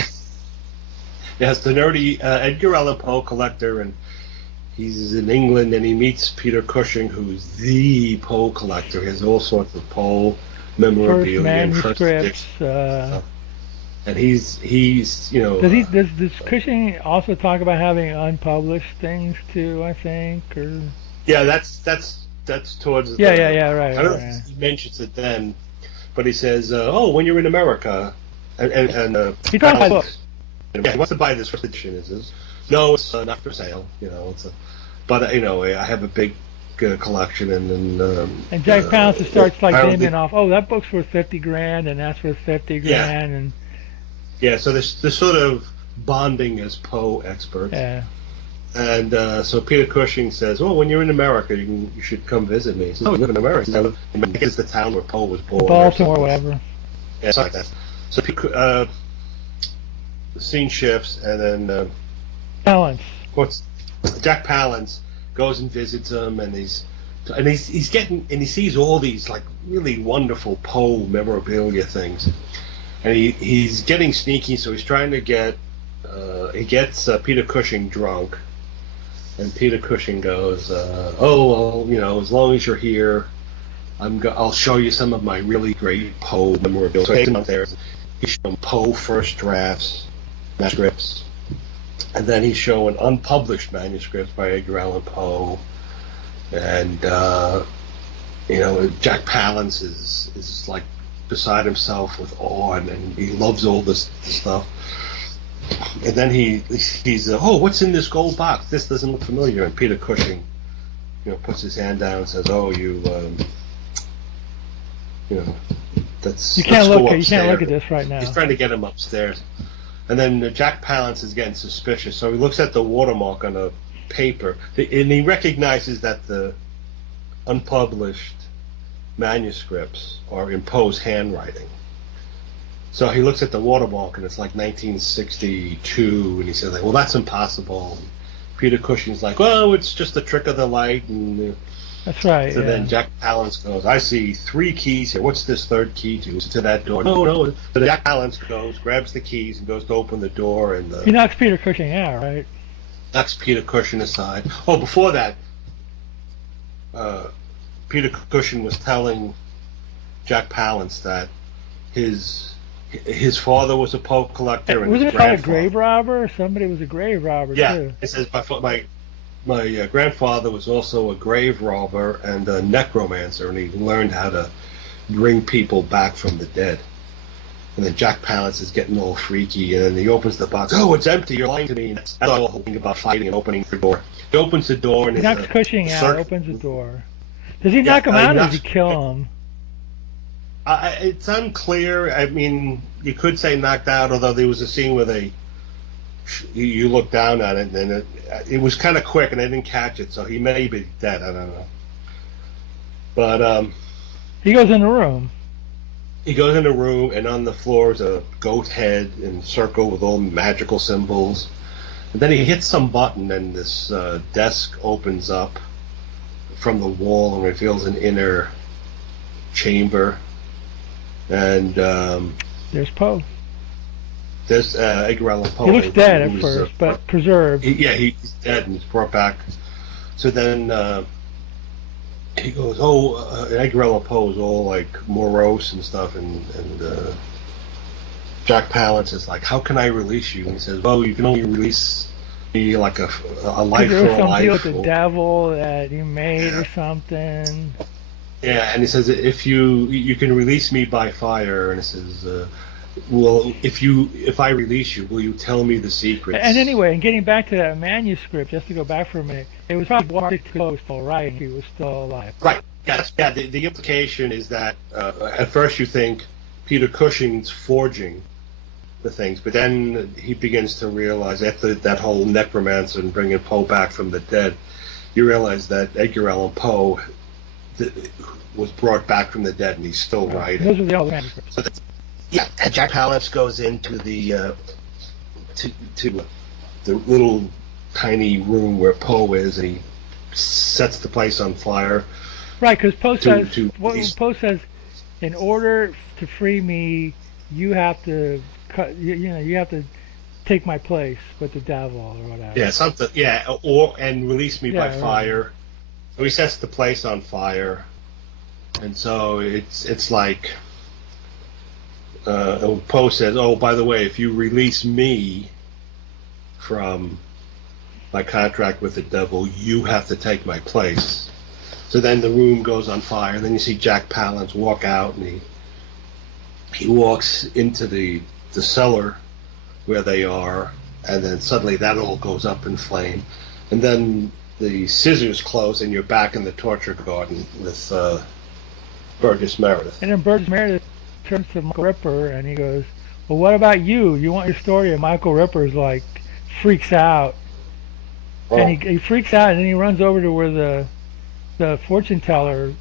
Yes, the nerdy Edgar Allan Poe collector, and he's in England, and he meets Peter Cushing, who's the Poe collector. He has all sorts of Poe memorabilia First and manuscripts. and he's Does Cushing also talk about having unpublished things too? I think, or yeah, that's towards yeah, I don't know if he mentions it then, but he says, "Oh, when you're in America," and he talks about books. Yeah, he wants to buy this first edition. He says, "No, it's not for sale. But I have a big collection." And Jack Palance starts like apparently- naming off, "Oh, that book's worth $50,000, and that's worth $50,000, Yeah. and yeah. So they're sort of bonding as Poe experts. yeah." And so Peter Cushing says, "Oh, when you're in America, you should come visit me." He says, "Oh, you live in America?" I think it's the town where Poe was born. Baltimore, or whatever. Yeah, something like that. So the scene shifts, and then Palance. Jack Palance goes and visits him, and he's getting, and he sees all these like really wonderful Poe memorabilia things, and he's getting sneaky, so he's trying to get he gets Peter Cushing drunk, and Peter Cushing goes, "Oh, well, as long as you're here, I'll show you some of my really great Poe memorabilia." So he takes him out there. He's showing Poe first drafts, manuscripts, and then he's showing unpublished manuscripts by Edgar Allan Poe, and Jack Palance is like beside himself with awe, and he loves all this stuff. And then he's oh, what's in this gold box? This doesn't look familiar. And Peter Cushing, puts his hand down and says, "Oh, that's You can't let's go look upstairs." at this right now. He's trying to get him upstairs. And then Jack Palance is getting suspicious, so he looks at the watermark on the paper, and he recognizes that the unpublished manuscripts are in Poe's handwriting. So he looks at the watermark, and it's like 1962, and he says, "Well, that's impossible." And Peter Cushing's like, "Well, it's just a trick of the light." And That's right. so yeah. then Jack Palance goes, "I see 3 keys here. What's this third key to?" Is it to that door? No. So Jack Palance goes, grabs the keys, and goes to open the door, and He knocks Peter Cushing out, right? knocks Peter Cushing aside. Oh, before that, Peter Cushing was telling Jack Palance that his father was a Poe collector, and Wasn't his it called a grandfather. grave robber? Somebody was a grave robber Yeah, too. it says my grandfather was also a grave robber and a necromancer, and he learned how to bring people back from the dead. And then Jack Palance is getting all freaky, and then he opens the box. "Oh, it's empty. You're lying to me." And that's the whole thing about fighting and opening the door. He opens the door, and He there's knocks a Cushing out, circle. opens the door. Does he knock him out, or does he kill him? It's unclear. I mean, you could say knocked out, although there was a scene where you look down at it, and it was kind of quick, and I didn't catch it, so he may be dead. I don't know. But He goes in the room. he goes in the room, and on the floor is a goat head in a circle with all magical symbols. And then he hits some button, and this desk opens up from the wall and reveals an inner chamber. And There's Poe. there's Edgar Allan Poe. He looks dead at who's, first, but preserved. he's dead, and he's brought back. So then he goes, "Oh, Edgar Allan Poe is all like morose and stuff," and Jack Palance is like, "How can I release you?" And he says, "Well, you can only release me like a life There for was a some life." deal with the devil that he made or something. Yeah, and he says, "If you can release me by fire," and he says, "Well, if I release you, will you tell me the secrets?" And anyway, and getting back to that manuscript, just to go back for a minute, it was probably Mark Poe was still writing. He was still alive. Right. Yeah. The implication is that at first you think Peter Cushing's forging the things. But then he begins to realize, after that whole necromancer and bringing Poe back from the dead, you realize that Edgar Allan Poe was brought back from the dead, and he's still writing. Those are the old manuscripts. So and Jack Palance goes into the to the little tiny room where Poe is, and he sets the place on fire. Right, because Poe says, in order to free me, you have to you have to take my place with the devil or whatever. Yeah, something. Yeah, and release me by fire. So he sets the place on fire, and so it's like Poe says, "Oh, by the way, if you release me from my contract with the devil, you have to take my place." So then the room goes on fire, and then you see Jack Palance walk out, and he walks into the cellar where they are, and then suddenly that all goes up in flame, and then the scissors close, and you're back in the torture garden with Burgess Meredith. And then Burgess Meredith turns to Michael Ripper, and he goes, "Well, what about you? You want your story?" And Michael Ripper's like, freaks out, and he freaks out, and then he runs over to where the fortune teller,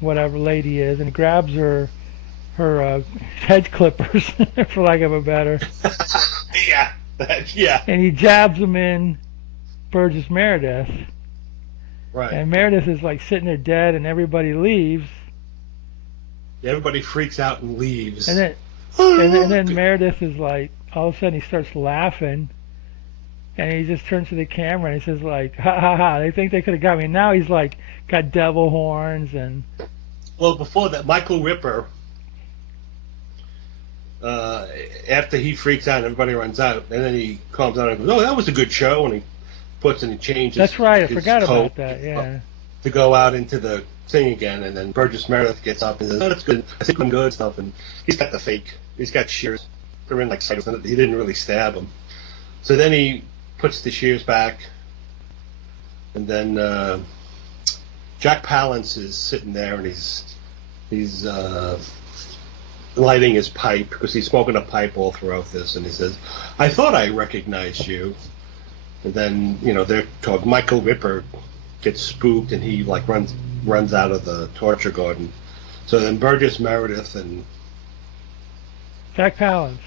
whatever lady is, and he grabs her head clippers, for lack of a better. Yeah. And he jabs them in Burgess Meredith. Right. And Meredith is like sitting there dead, and everybody leaves. Everybody freaks out and leaves. And then Meredith is like, all of a sudden he starts laughing, and he just turns to the camera and he says like, "Ha ha ha! They think they could have got me." And now he's like got devil horns and. Well, before that, Michael Ripper, after he freaks out and everybody runs out, and then he calms down and goes, "Oh, that was a good show," and he puts and he changes. That's right. I his forgot coat about that. Yeah. To go out into the thing again, and then Burgess Meredith gets up and says, "Oh, that's good. I think I'm good." Stuff, and he's got the fake. He's got shears. They're in like sight. He didn't really stab him. So then he puts the shears back, and then Jack Palance is sitting there, and he's lighting his pipe, because he's smoking a pipe all throughout this, and he says, "I thought I recognized you." And then they're talking. Michael Ripper gets spooked, and he like runs out of the torture garden. So then Burgess Meredith and Jack Palance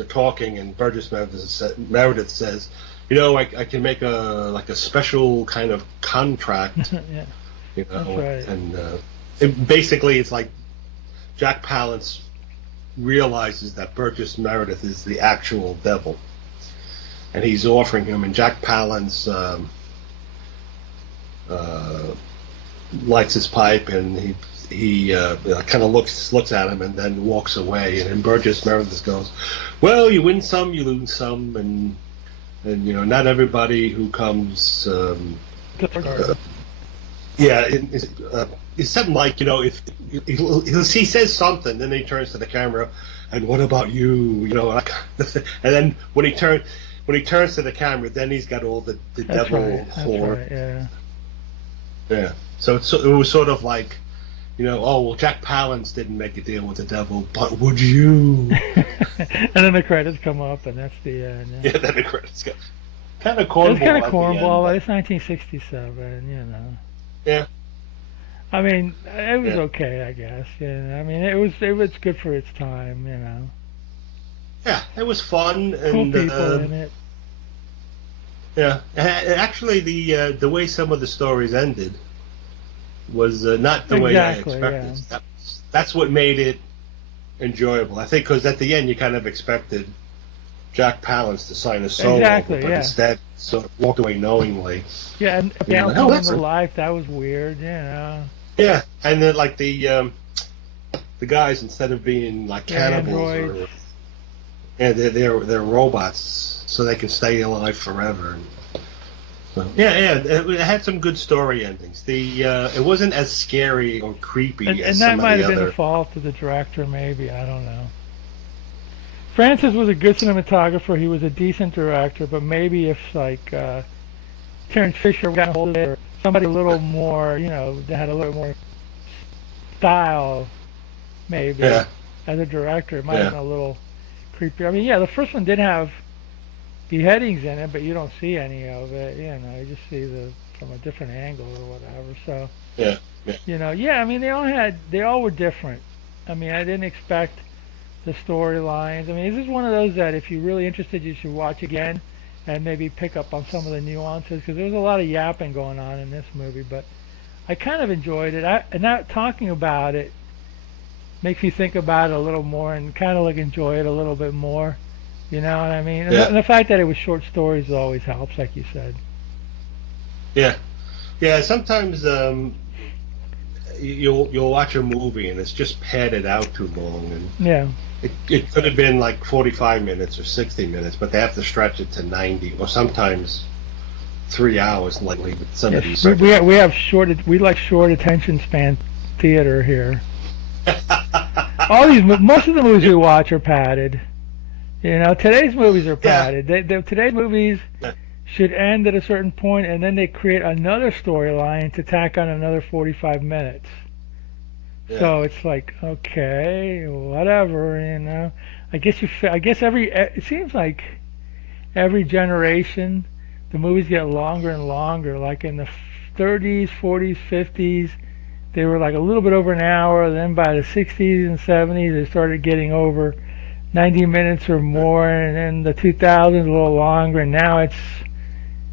are talking, and Burgess Meredith says, I can make a special kind of contract. Yeah. That's right. And basically it's like Jack Palance realizes that Burgess Meredith is the actual devil, and he's offering him, and Jack Palance lights his pipe, and he kind of looks at him and then walks away, and then Burgess Meredith goes, "Well, you win some, you lose some, and not everybody who comes." It's something like, if he says something, then he turns to the camera, and what about you? And then when he turns to the camera, then he's got all the devil horror. Right, yeah. So it was sort of like, oh well, Jack Palance didn't make a deal with the devil, but would you? And then the credits come up, and that's the end. Yeah, then the credits go. Kind of cornball. It's kind of cornball, but it's 1967, Yeah. I mean, it was okay, I guess. Yeah. I mean, it was good for its time, Yeah, it was fun, Cool and people in it. Yeah, actually, the way some of the stories ended was not the way I expected. Yeah. That's what made it enjoyable. I think because at the end you kind of expected Jack Palance to sign a solo, but instead sort of walked away knowingly. Yeah, and down coming to life, that was weird, Yeah, and then like the guys, instead of being like cannibals, they're robots, so they can stay alive forever. So, it had some good story endings. It wasn't as scary or creepy as some of the other. And that might have been a fault of the director, maybe. I don't know. Francis was a good cinematographer. He was a decent director, but maybe if like Terence Fisher got a hold of it, or somebody a little more, that had a little more style, maybe as a director, it might have been a little creepier. I mean, yeah, the first one did have beheadings in it, but you don't see any of it. You just see the from a different angle or whatever. So, Yeah. Yeah. yeah. I mean, they all were different. I mean, I didn't expect the storylines. I mean, this is one of those that if you're really interested, you should watch again and maybe pick up on some of the nuances because there was a lot of yapping going on in this movie. But I kind of enjoyed it. And now talking about it makes me think about it a little more and kind of enjoy it a little bit more. You know what I mean? And the fact that it was short stories always helps, like you said. Yeah. Yeah. Sometimes you'll watch a movie and it's just padded out too long, and yeah. It could have been like 45 minutes or 60 minutes, but they have to stretch it to 90 or sometimes 3 hours. Like with some of these. We have we like short attention span theater here. Most of the movies we watch are padded. Today's movies are padded. Today's movies should end at a certain point, and then they create another storyline to tack on another 45 minutes. Yeah. So it's like, okay, whatever, I guess it seems like every generation, the movies get longer and longer. Like in the 30s, 40s, 50s, they were like a little bit over an hour. Then by the 60s and 70s, they started getting over 90 minutes or more, and then the 2000s a little longer, and now it's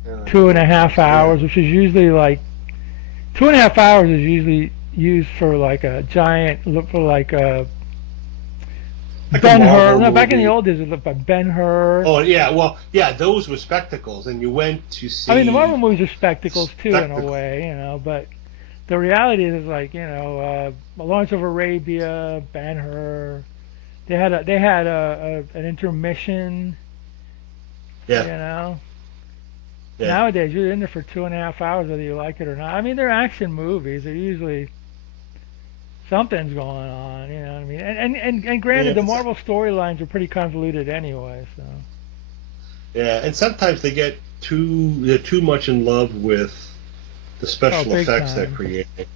2.5 hours, which is usually like 2.5 hours is usually used for like a giant, for like a Ben-Hur. No, back in the old days, it looked like Ben-Hur. Oh yeah, well, yeah, those were spectacles, and you went to see. I mean, the Marvel movies are spectacles too, in a way, but the reality is like, Lawrence of Arabia, Ben-Hur. They had an intermission. Yeah. Yeah. Nowadays, you're in there for 2.5 hours, whether you like it or not. I mean, they're action movies. They're usually something's going on. You know what I mean? And granted, the Marvel storylines are pretty convoluted anyway. So. Yeah, and sometimes they're too much in love with the special effects they're creating,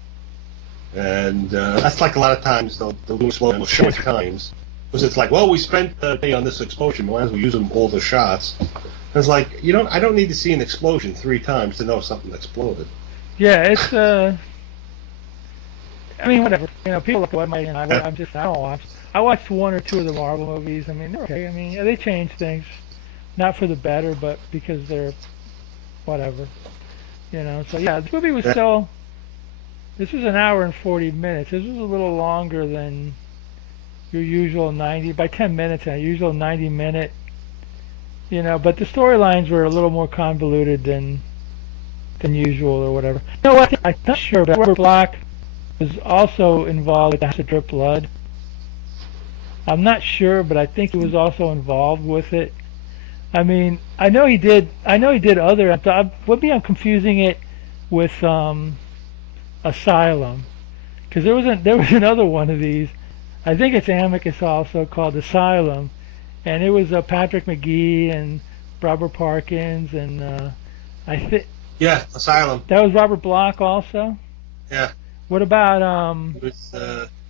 and that's like a lot of times they'll do slow short times. Because it's like, well, we spent the day on this explosion, might as well use them all the shots. And it's like, I don't need to see an explosion 3 times to know something exploded. Yeah, it's I mean, whatever. People look at my. I don't watch. I watched 1 or 2 of the Marvel movies. I mean, they're okay. I mean, they change things, not for the better, but because they're whatever. So yeah, this movie was still. This was an hour and 40 minutes. This was a little longer than your usual 90 by 10 minutes, and a usual 90-minute. But the storylines were a little more convoluted than usual or whatever. What? I'm not sure, but Robert Block was also involved with Acid Drip Blood. I'm not sure, but I think he was also involved with it. I mean, I know he did other. Maybe I'm confusing it with Asylum, because there was another one of these. I think it's Amicus also, called Asylum, and it was Patrick McGee and Robert Parkins, and I think. Yeah, Asylum. That was Robert Block also. Yeah. What about It was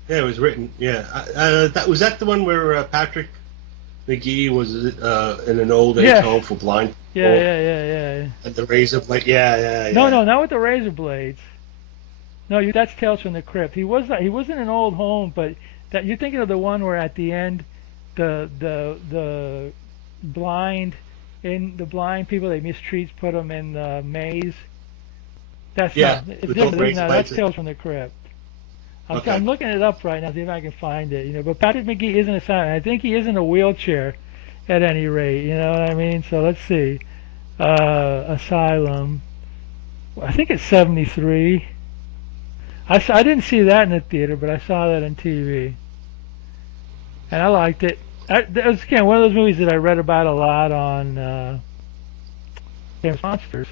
it was written. Yeah, was that the one where Patrick McGee was in an old age home for blind people? Yeah. And the razor blade. Yeah. No, not with the razor blades. No, that's Tales from the Crypt. He was in an old home, but that you're thinking of the one where at the end, the blind people they mistreat put them in the maze. That's that's Tales from the Crypt. I'm looking it up right now, see if I can find it. But Patrick McGee isn't a silent. I think he is in a wheelchair, at any rate. You know what I mean? So let's see. Asylum. I think it's 73. I didn't see that in the theater, but I saw that on TV, and I liked it. That was again one of those movies that I read about a lot on Famous Monsters.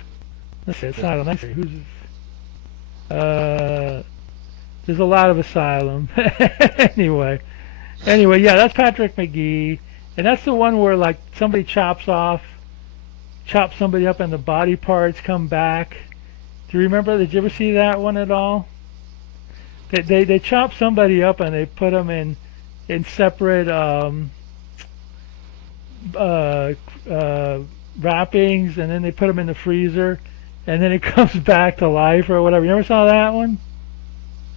Let's see, Asylum. Let's see, who's there's a lot of Asylum. anyway, yeah, that's Patrick McGee, and that's the one where like somebody chops somebody up and the body parts come back. Do you remember? Did you ever see that one at all? They chop somebody up and they put them in separate uh, wrappings, and then they put them in the freezer, and then it comes back to life or whatever. You ever saw that one?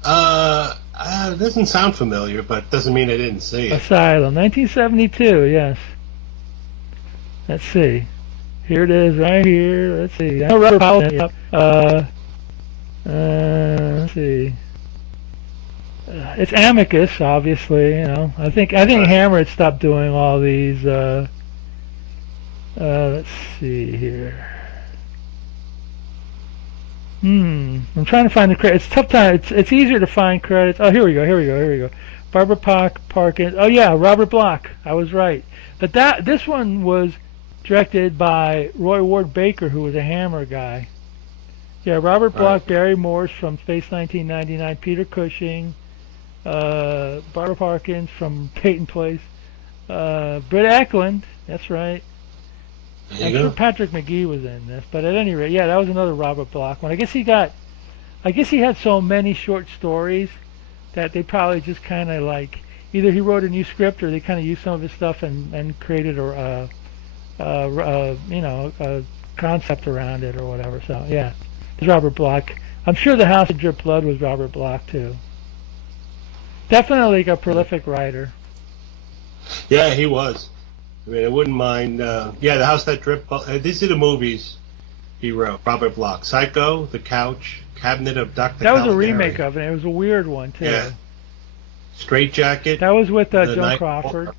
It doesn't sound familiar, but doesn't mean I didn't see it. Asylum, 1972. Yes. Let's see. Here it is, right here. Let's see. No rubber pallet. Yep. Let's see. It's Amicus, obviously. You know, I think Hammer had stopped doing all these. Let's see here. I'm trying to find the credits. It's tough time. It's easier to find credits. Oh, here we go. Barbara Parkins. Oh yeah, Robert Bloch. I was right. But this one was directed by Roy Ward Baker, who was a Hammer guy. Yeah, Robert Bloch, Barry Morse from Space 1999, Peter Cushing, Barbara Parkins from Peyton Place, Britt Eklund. That's right. I'm sure Patrick McGee was in this, but at any rate, yeah, that was another Robert Bloch one. I guess he had so many short stories that they probably just kind of like either he wrote a new script or they kind of used some of his stuff and created a concept around it or whatever. So yeah, it's Robert Bloch. I'm sure The House of Drip Blood was Robert Bloch too. Definitely a prolific writer. Yeah, he was. I mean, I wouldn't mind. The House That Drip. These are the movies he wrote. Robert Bloch: Psycho, The Couch, Cabinet of Dr. That was a remake of it. It was a weird one too. Yeah. Straight Jacket. That was with Joan Crawford.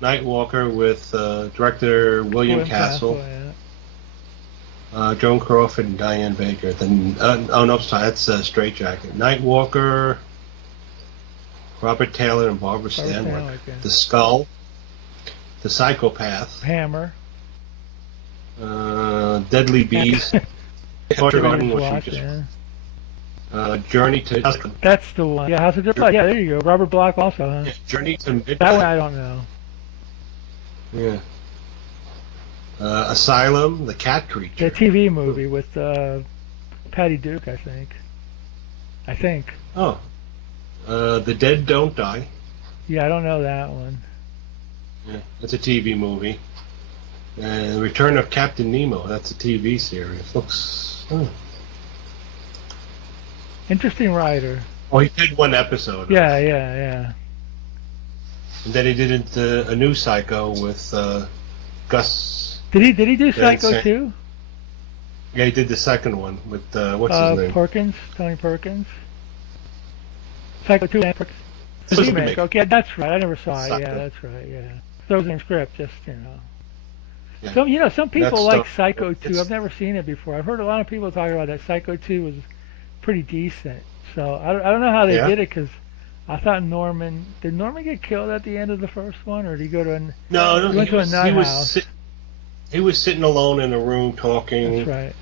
Nightwalker with director William Castle. Joan Crawford and Diane Baker. Then that's Straight Jacket. Nightwalker. Robert Taylor and Barbara Stanwyck. The Skull. The Psychopath. Hammer. Deadly Bees. Torture Garden, Journey to... That's the one. Yeah, House of Drip Blood. Yeah, there you go. Robert Bloch also, huh? Yeah, Journey to Midnight. That one I don't know. Yeah. Asylum, The Cat Creature. The TV movie with Patty Duke, I think. Oh. The Dead Don't Die. Yeah, I don't know that one. Yeah, that's a TV movie. And Return of Captain Nemo, that's a TV series. Looks... Interesting writer. Oh, he did one episode. Yeah. And then he did a new Psycho with Gus. Did he do Psycho too? Yeah, he did the second one with what's his name? Tony Perkins. Psycho 2 and Perkins. This was a remake. remake. Okay, that's right. I never saw it. Psycho. Yeah, that's right. Yeah, frozen script. Just Yeah. Some people like Psycho 2. It's- I've never seen it before. I've heard a lot of people talking about that. Psycho 2 was pretty decent. So I don't know how they did it because I thought did Norman get killed at the end of the first one, or did he go to a No, he went to a nut house? He was sitting alone in a room talking. That's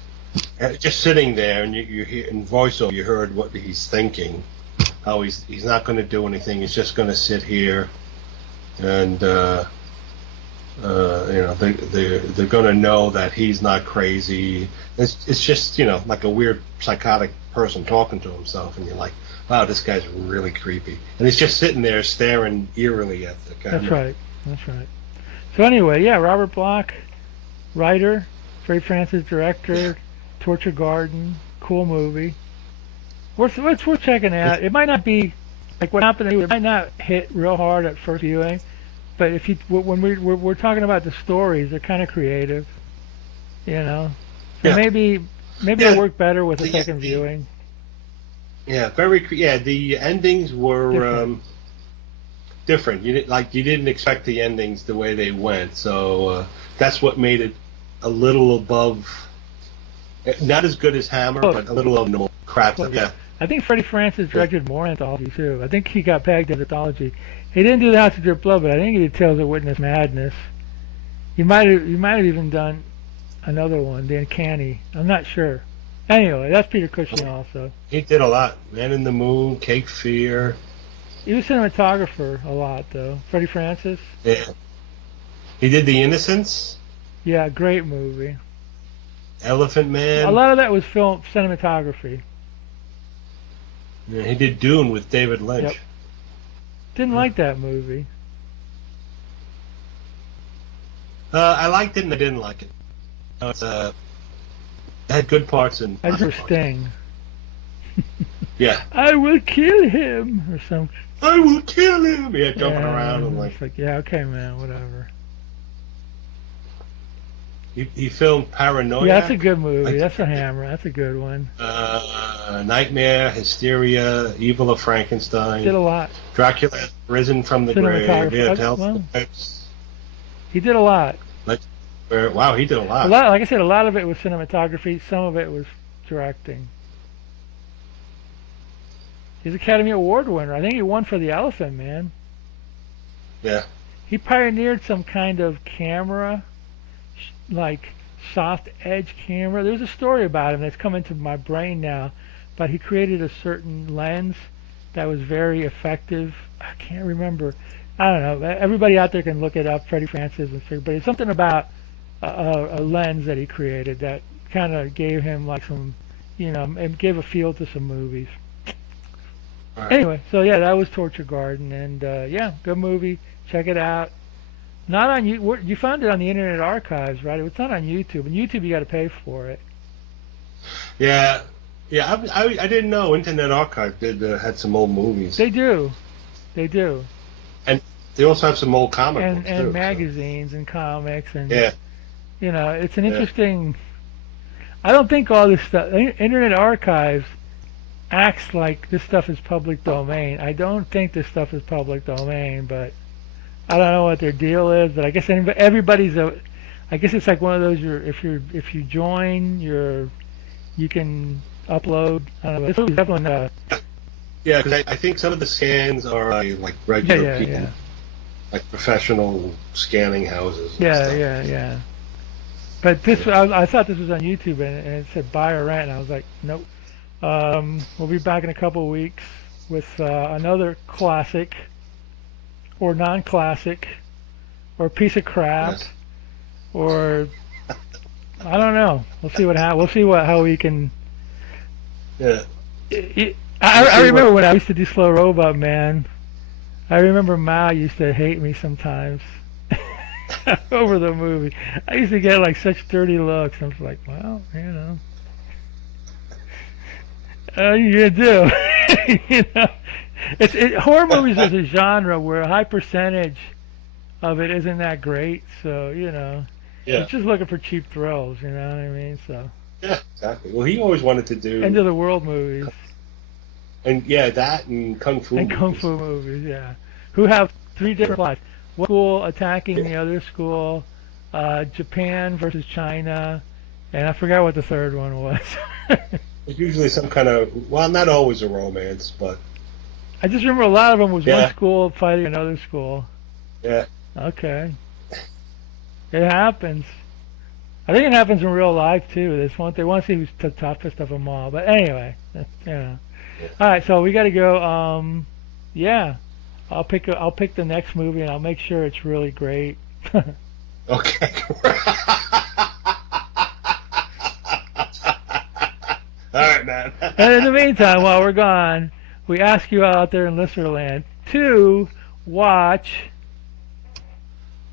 right. Just sitting there, and you hear in voiceover, you heard what he's thinking. How he's not going to do anything. He's just going to sit here, and they're going to know that he's not crazy. It's just like a weird psychotic person talking to himself, and you're like, wow, this guy's really creepy. And he's just sitting there staring eerily at the camera. That's right. So anyway, yeah, Robert Bloch, writer, Freddie Francis, director, Torture Garden, cool movie. It's worth checking out. It might not be like what happened to you. It might not hit real hard at first viewing, but when we're talking about the stories, they're kind of creative, So maybe they work better with a second viewing. Yeah, the endings were different. You didn't expect the endings the way they went, so that's what made it a little above. Not as good as Hammer, but a little above crap. Yeah. I think Freddie Francis directed more anthologies too. I think he got pegged as anthology. He didn't do The House of Drip Blood, but I think he did Tales of Witness Madness. He might have even done another one, The Uncanny. I'm not sure. Anyway, that's Peter Cushing also. He did a lot. Man in the Moon, Cape Fear. He was cinematographer a lot though. Freddie Francis. Yeah. He did The Innocents. Yeah, great movie. Elephant Man. A lot of that was film cinematography. Yeah, he did Dune with David Lynch. Yep. Didn't like that movie. I liked it and I didn't like it. It had good parts and I just Sting. Yeah. I will kill him or something. I will kill him. Yeah, jumping around and It's like, yeah, okay, man, whatever. He filmed Paranoia. Yeah, that's a good movie. That's a hammer. That's a good one. Nightmare, Hysteria, Evil of Frankenstein. Did a lot. Dracula Risen from the Grave. Yeah, he did a lot. Wow, he did a lot. Like I said, a lot of it was cinematography. Some of it was directing. He's Academy Award winner. I think he won for The Elephant Man. Yeah. He pioneered some kind of camera, like soft edge camera. There's a story about him that's come into my brain now, but he created a certain lens that was very effective. I can't remember. I don't know. Everybody out there can look it up, Freddie Francis, but it's something about a lens that he created that kind of gave him like some, and gave a feel to some movies. Right. Anyway, so yeah, that was Torture Garden, and yeah, good movie. Check it out. Not on you found it on the Internet Archives, right? It's not on YouTube. On YouTube, you got to pay for it. Yeah. I didn't know Internet Archive had some old movies. They do. And they also have some old comic books too, and magazines and comics and yeah. It's an interesting. I don't think all this stuff. Internet Archives acts like this stuff is public domain. I don't think this stuff is public domain, but I don't know what their deal is. But I guess everybody's I guess it's like one of those. If you join, you can upload. I don't know. This was definitely. Yeah, because I think some of the scans are like regular people, like professional scanning houses. Yeah. But this, I thought this was on YouTube, and it said buy or rent, and I was like, nope. We'll be back in a couple of weeks with another classic, or non-classic, or piece of crap, or I don't know. We'll see how we can. Yeah. I remember when I used to do Slow Robot Man. I remember Mao used to hate me sometimes over the movie. I used to get like such dirty looks. I was like, well, you do. Horror movies is a genre where a high percentage of it isn't that great. So it's just looking for cheap thrills. You know what I mean? So. Yeah, exactly. Well, he always wanted to do end of the world movies. And that and kung fu. And kung fu movies, yeah. Who have 3 different plots: one school attacking the other school, Japan versus China, and I forgot what the third one was. It's usually some kind of, well, not always a romance, but I just remember a lot of them was one school fighting another school. Yeah. Okay. It happens. I think it happens in real life too. They want to see who's the toughest of them all. But anyway, All right, so we got to go. Yeah, I'll pick the next movie, and I'll make sure it's really great. Okay. All right, man. And in the meantime, while we're gone, we ask you out there in Listerland to watch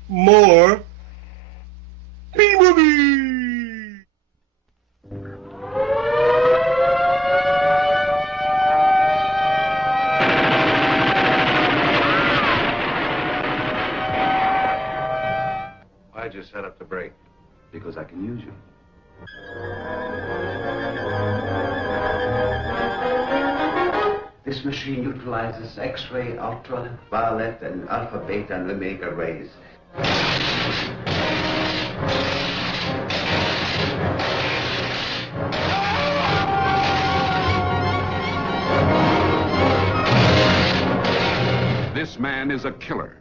more B-movies. Why'd you set up the brake? Because I can use you. This machine utilizes X-ray, ultraviolet, and alpha, beta, and omega rays. This man is a killer.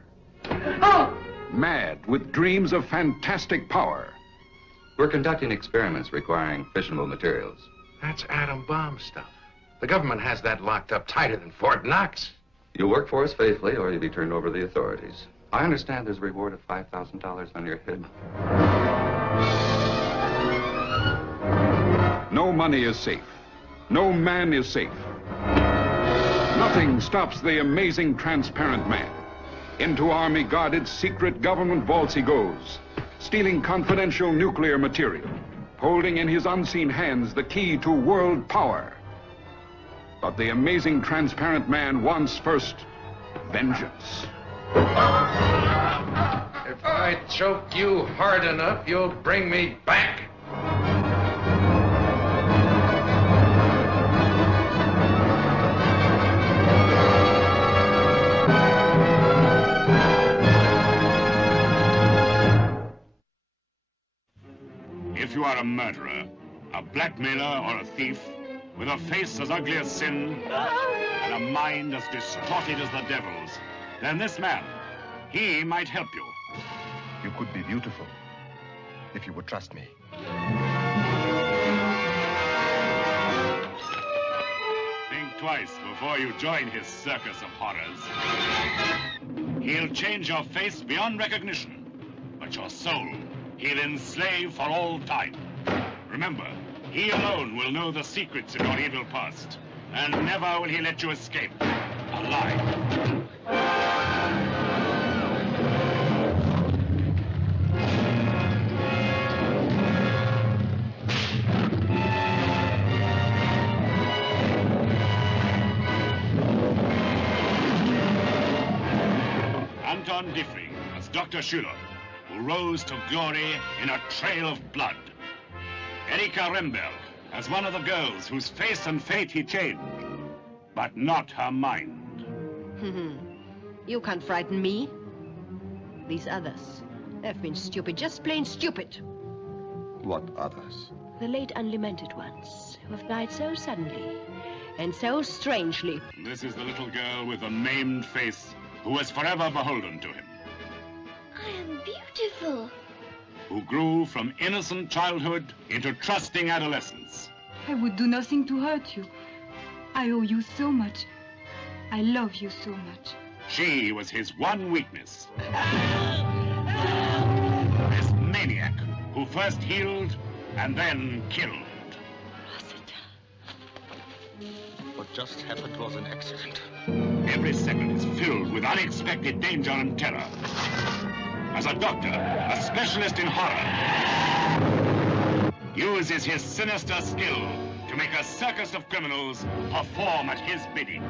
Mad with dreams of fantastic power. We're conducting experiments requiring fissionable materials. That's atom bomb stuff. The government has that locked up tighter than Fort Knox. You'll work for us faithfully, or you'll be turned over to the authorities. I understand there's a reward of $5,000 on your head. No money is safe. No man is safe. Nothing stops the amazing transparent man. Into army-guarded secret government vaults he goes. stealing confidential nuclear material, holding in his unseen hands the key to world power. But the amazing transparent man wants first vengeance. If I choke you hard enough, you'll bring me back. If you are a murderer, a blackmailer, or a thief, with a face as ugly as sin, and a mind as distorted as the devil's, then this man, he might help you. You could be beautiful, if you would trust me. Think twice before you join his circus of horrors. He'll change your face beyond recognition, but your soul he'll enslave for all time. Remember, he alone will know the secrets of your evil past, and never will he let you escape alive. Anton Diffring as Dr. Schüler, who rose to glory in a trail of blood. Erika Remberg as one of the girls whose face and fate he changed, but not her mind. You can't frighten me. These others, they've been stupid, just plain stupid. What others? The late unlamented ones, who have died so suddenly and so strangely. This is the little girl with the maimed face who was forever beholden to him. I am beautiful. Who grew from innocent childhood into trusting adolescence. I would do nothing to hurt you. I owe you so much. I love you so much. She was his one weakness. This maniac who first healed and then killed. What just happened was an accident. Every second is filled with unexpected danger and terror. As a doctor, a specialist in horror, uses his sinister skill to make a circus of criminals perform at his bidding.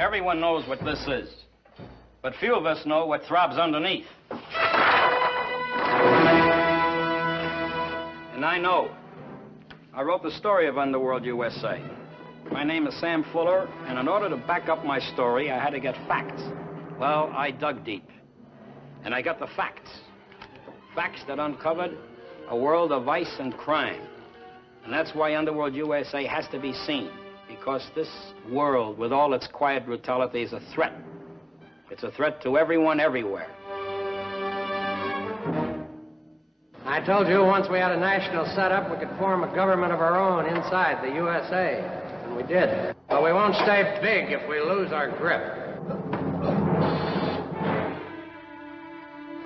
Everyone knows what this is, but few of us know what throbs underneath. And I know. I wrote the story of Underworld USA. My name is Sam Fuller, and in order to back up my story, I had to get facts. Well, I dug deep, and I got the facts. Facts that uncovered a world of vice and crime. And that's why Underworld USA has to be seen. Because this world, with all its quiet brutality, is a threat. It's a threat to everyone, everywhere. I told you once we had a national setup, we could form a government of our own inside the USA. And we did. But we won't stay big if we lose our grip.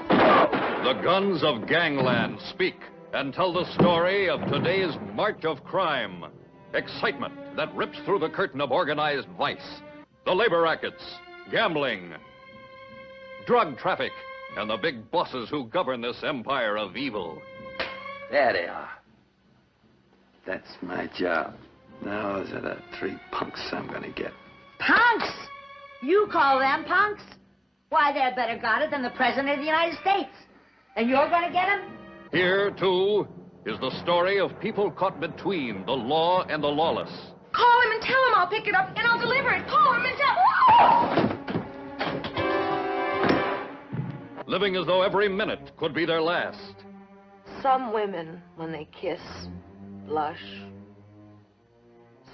The guns of gangland speak and tell the story of today's march of crime. Excitement that rips through the curtain of organized vice, the labor rackets, gambling, drug traffic, and the big bosses who govern this empire of evil. There they are. That's my job. Now those are the 3 punks I'm gonna get. Punks? You call them punks? Why, they're better got it than the President of the United States. And you're gonna get them? Here, too, is the story of people caught between the law and the lawless. Call him and tell him I'll pick it up and I'll deliver it. Call him and tell... Living as though every minute could be their last. Some women, when they kiss, blush.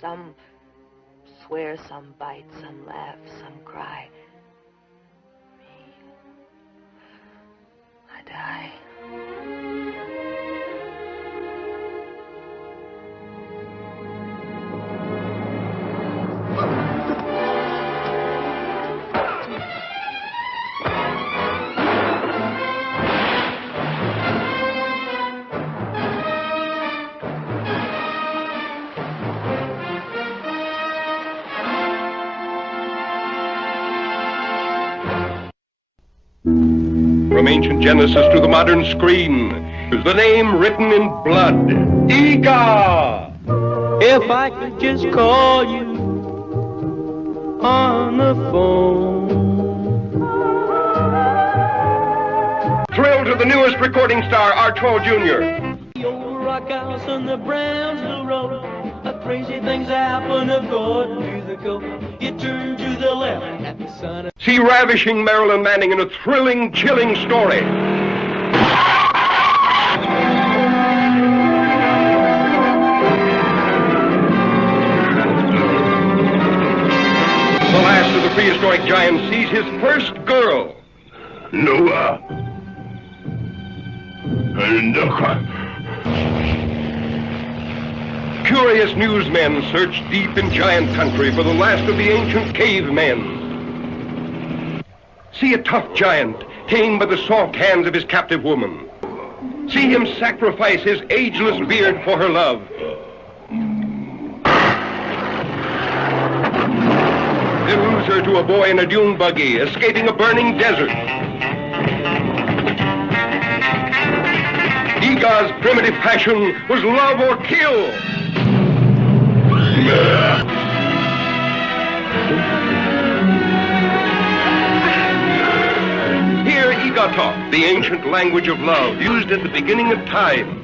Some swear, some bite, some laugh, some cry. Me, I die. from ancient Genesis to the modern screen. The name written in blood. Iga! If I could just call you on the phone. Thrill to the newest recording star, Arturo Jr. The old rock house on the Brownsville Road. Crazy things happen according to the code. You turn to the left at the sun. See ravishing Marilyn Manning in a thrilling, chilling story. The last of the prehistoric giants sees his first girl. Noah. Curious newsmen search deep in giant country for the last of the ancient cavemen. See a tough giant tamed by the soft hands of his captive woman. See him sacrifice his ageless beard for her love. They lose her to a boy in a dune buggy, escaping a burning desert. Iga's primitive passion was love or kill. Hear Iga talk, the ancient language of love, used at the beginning of time.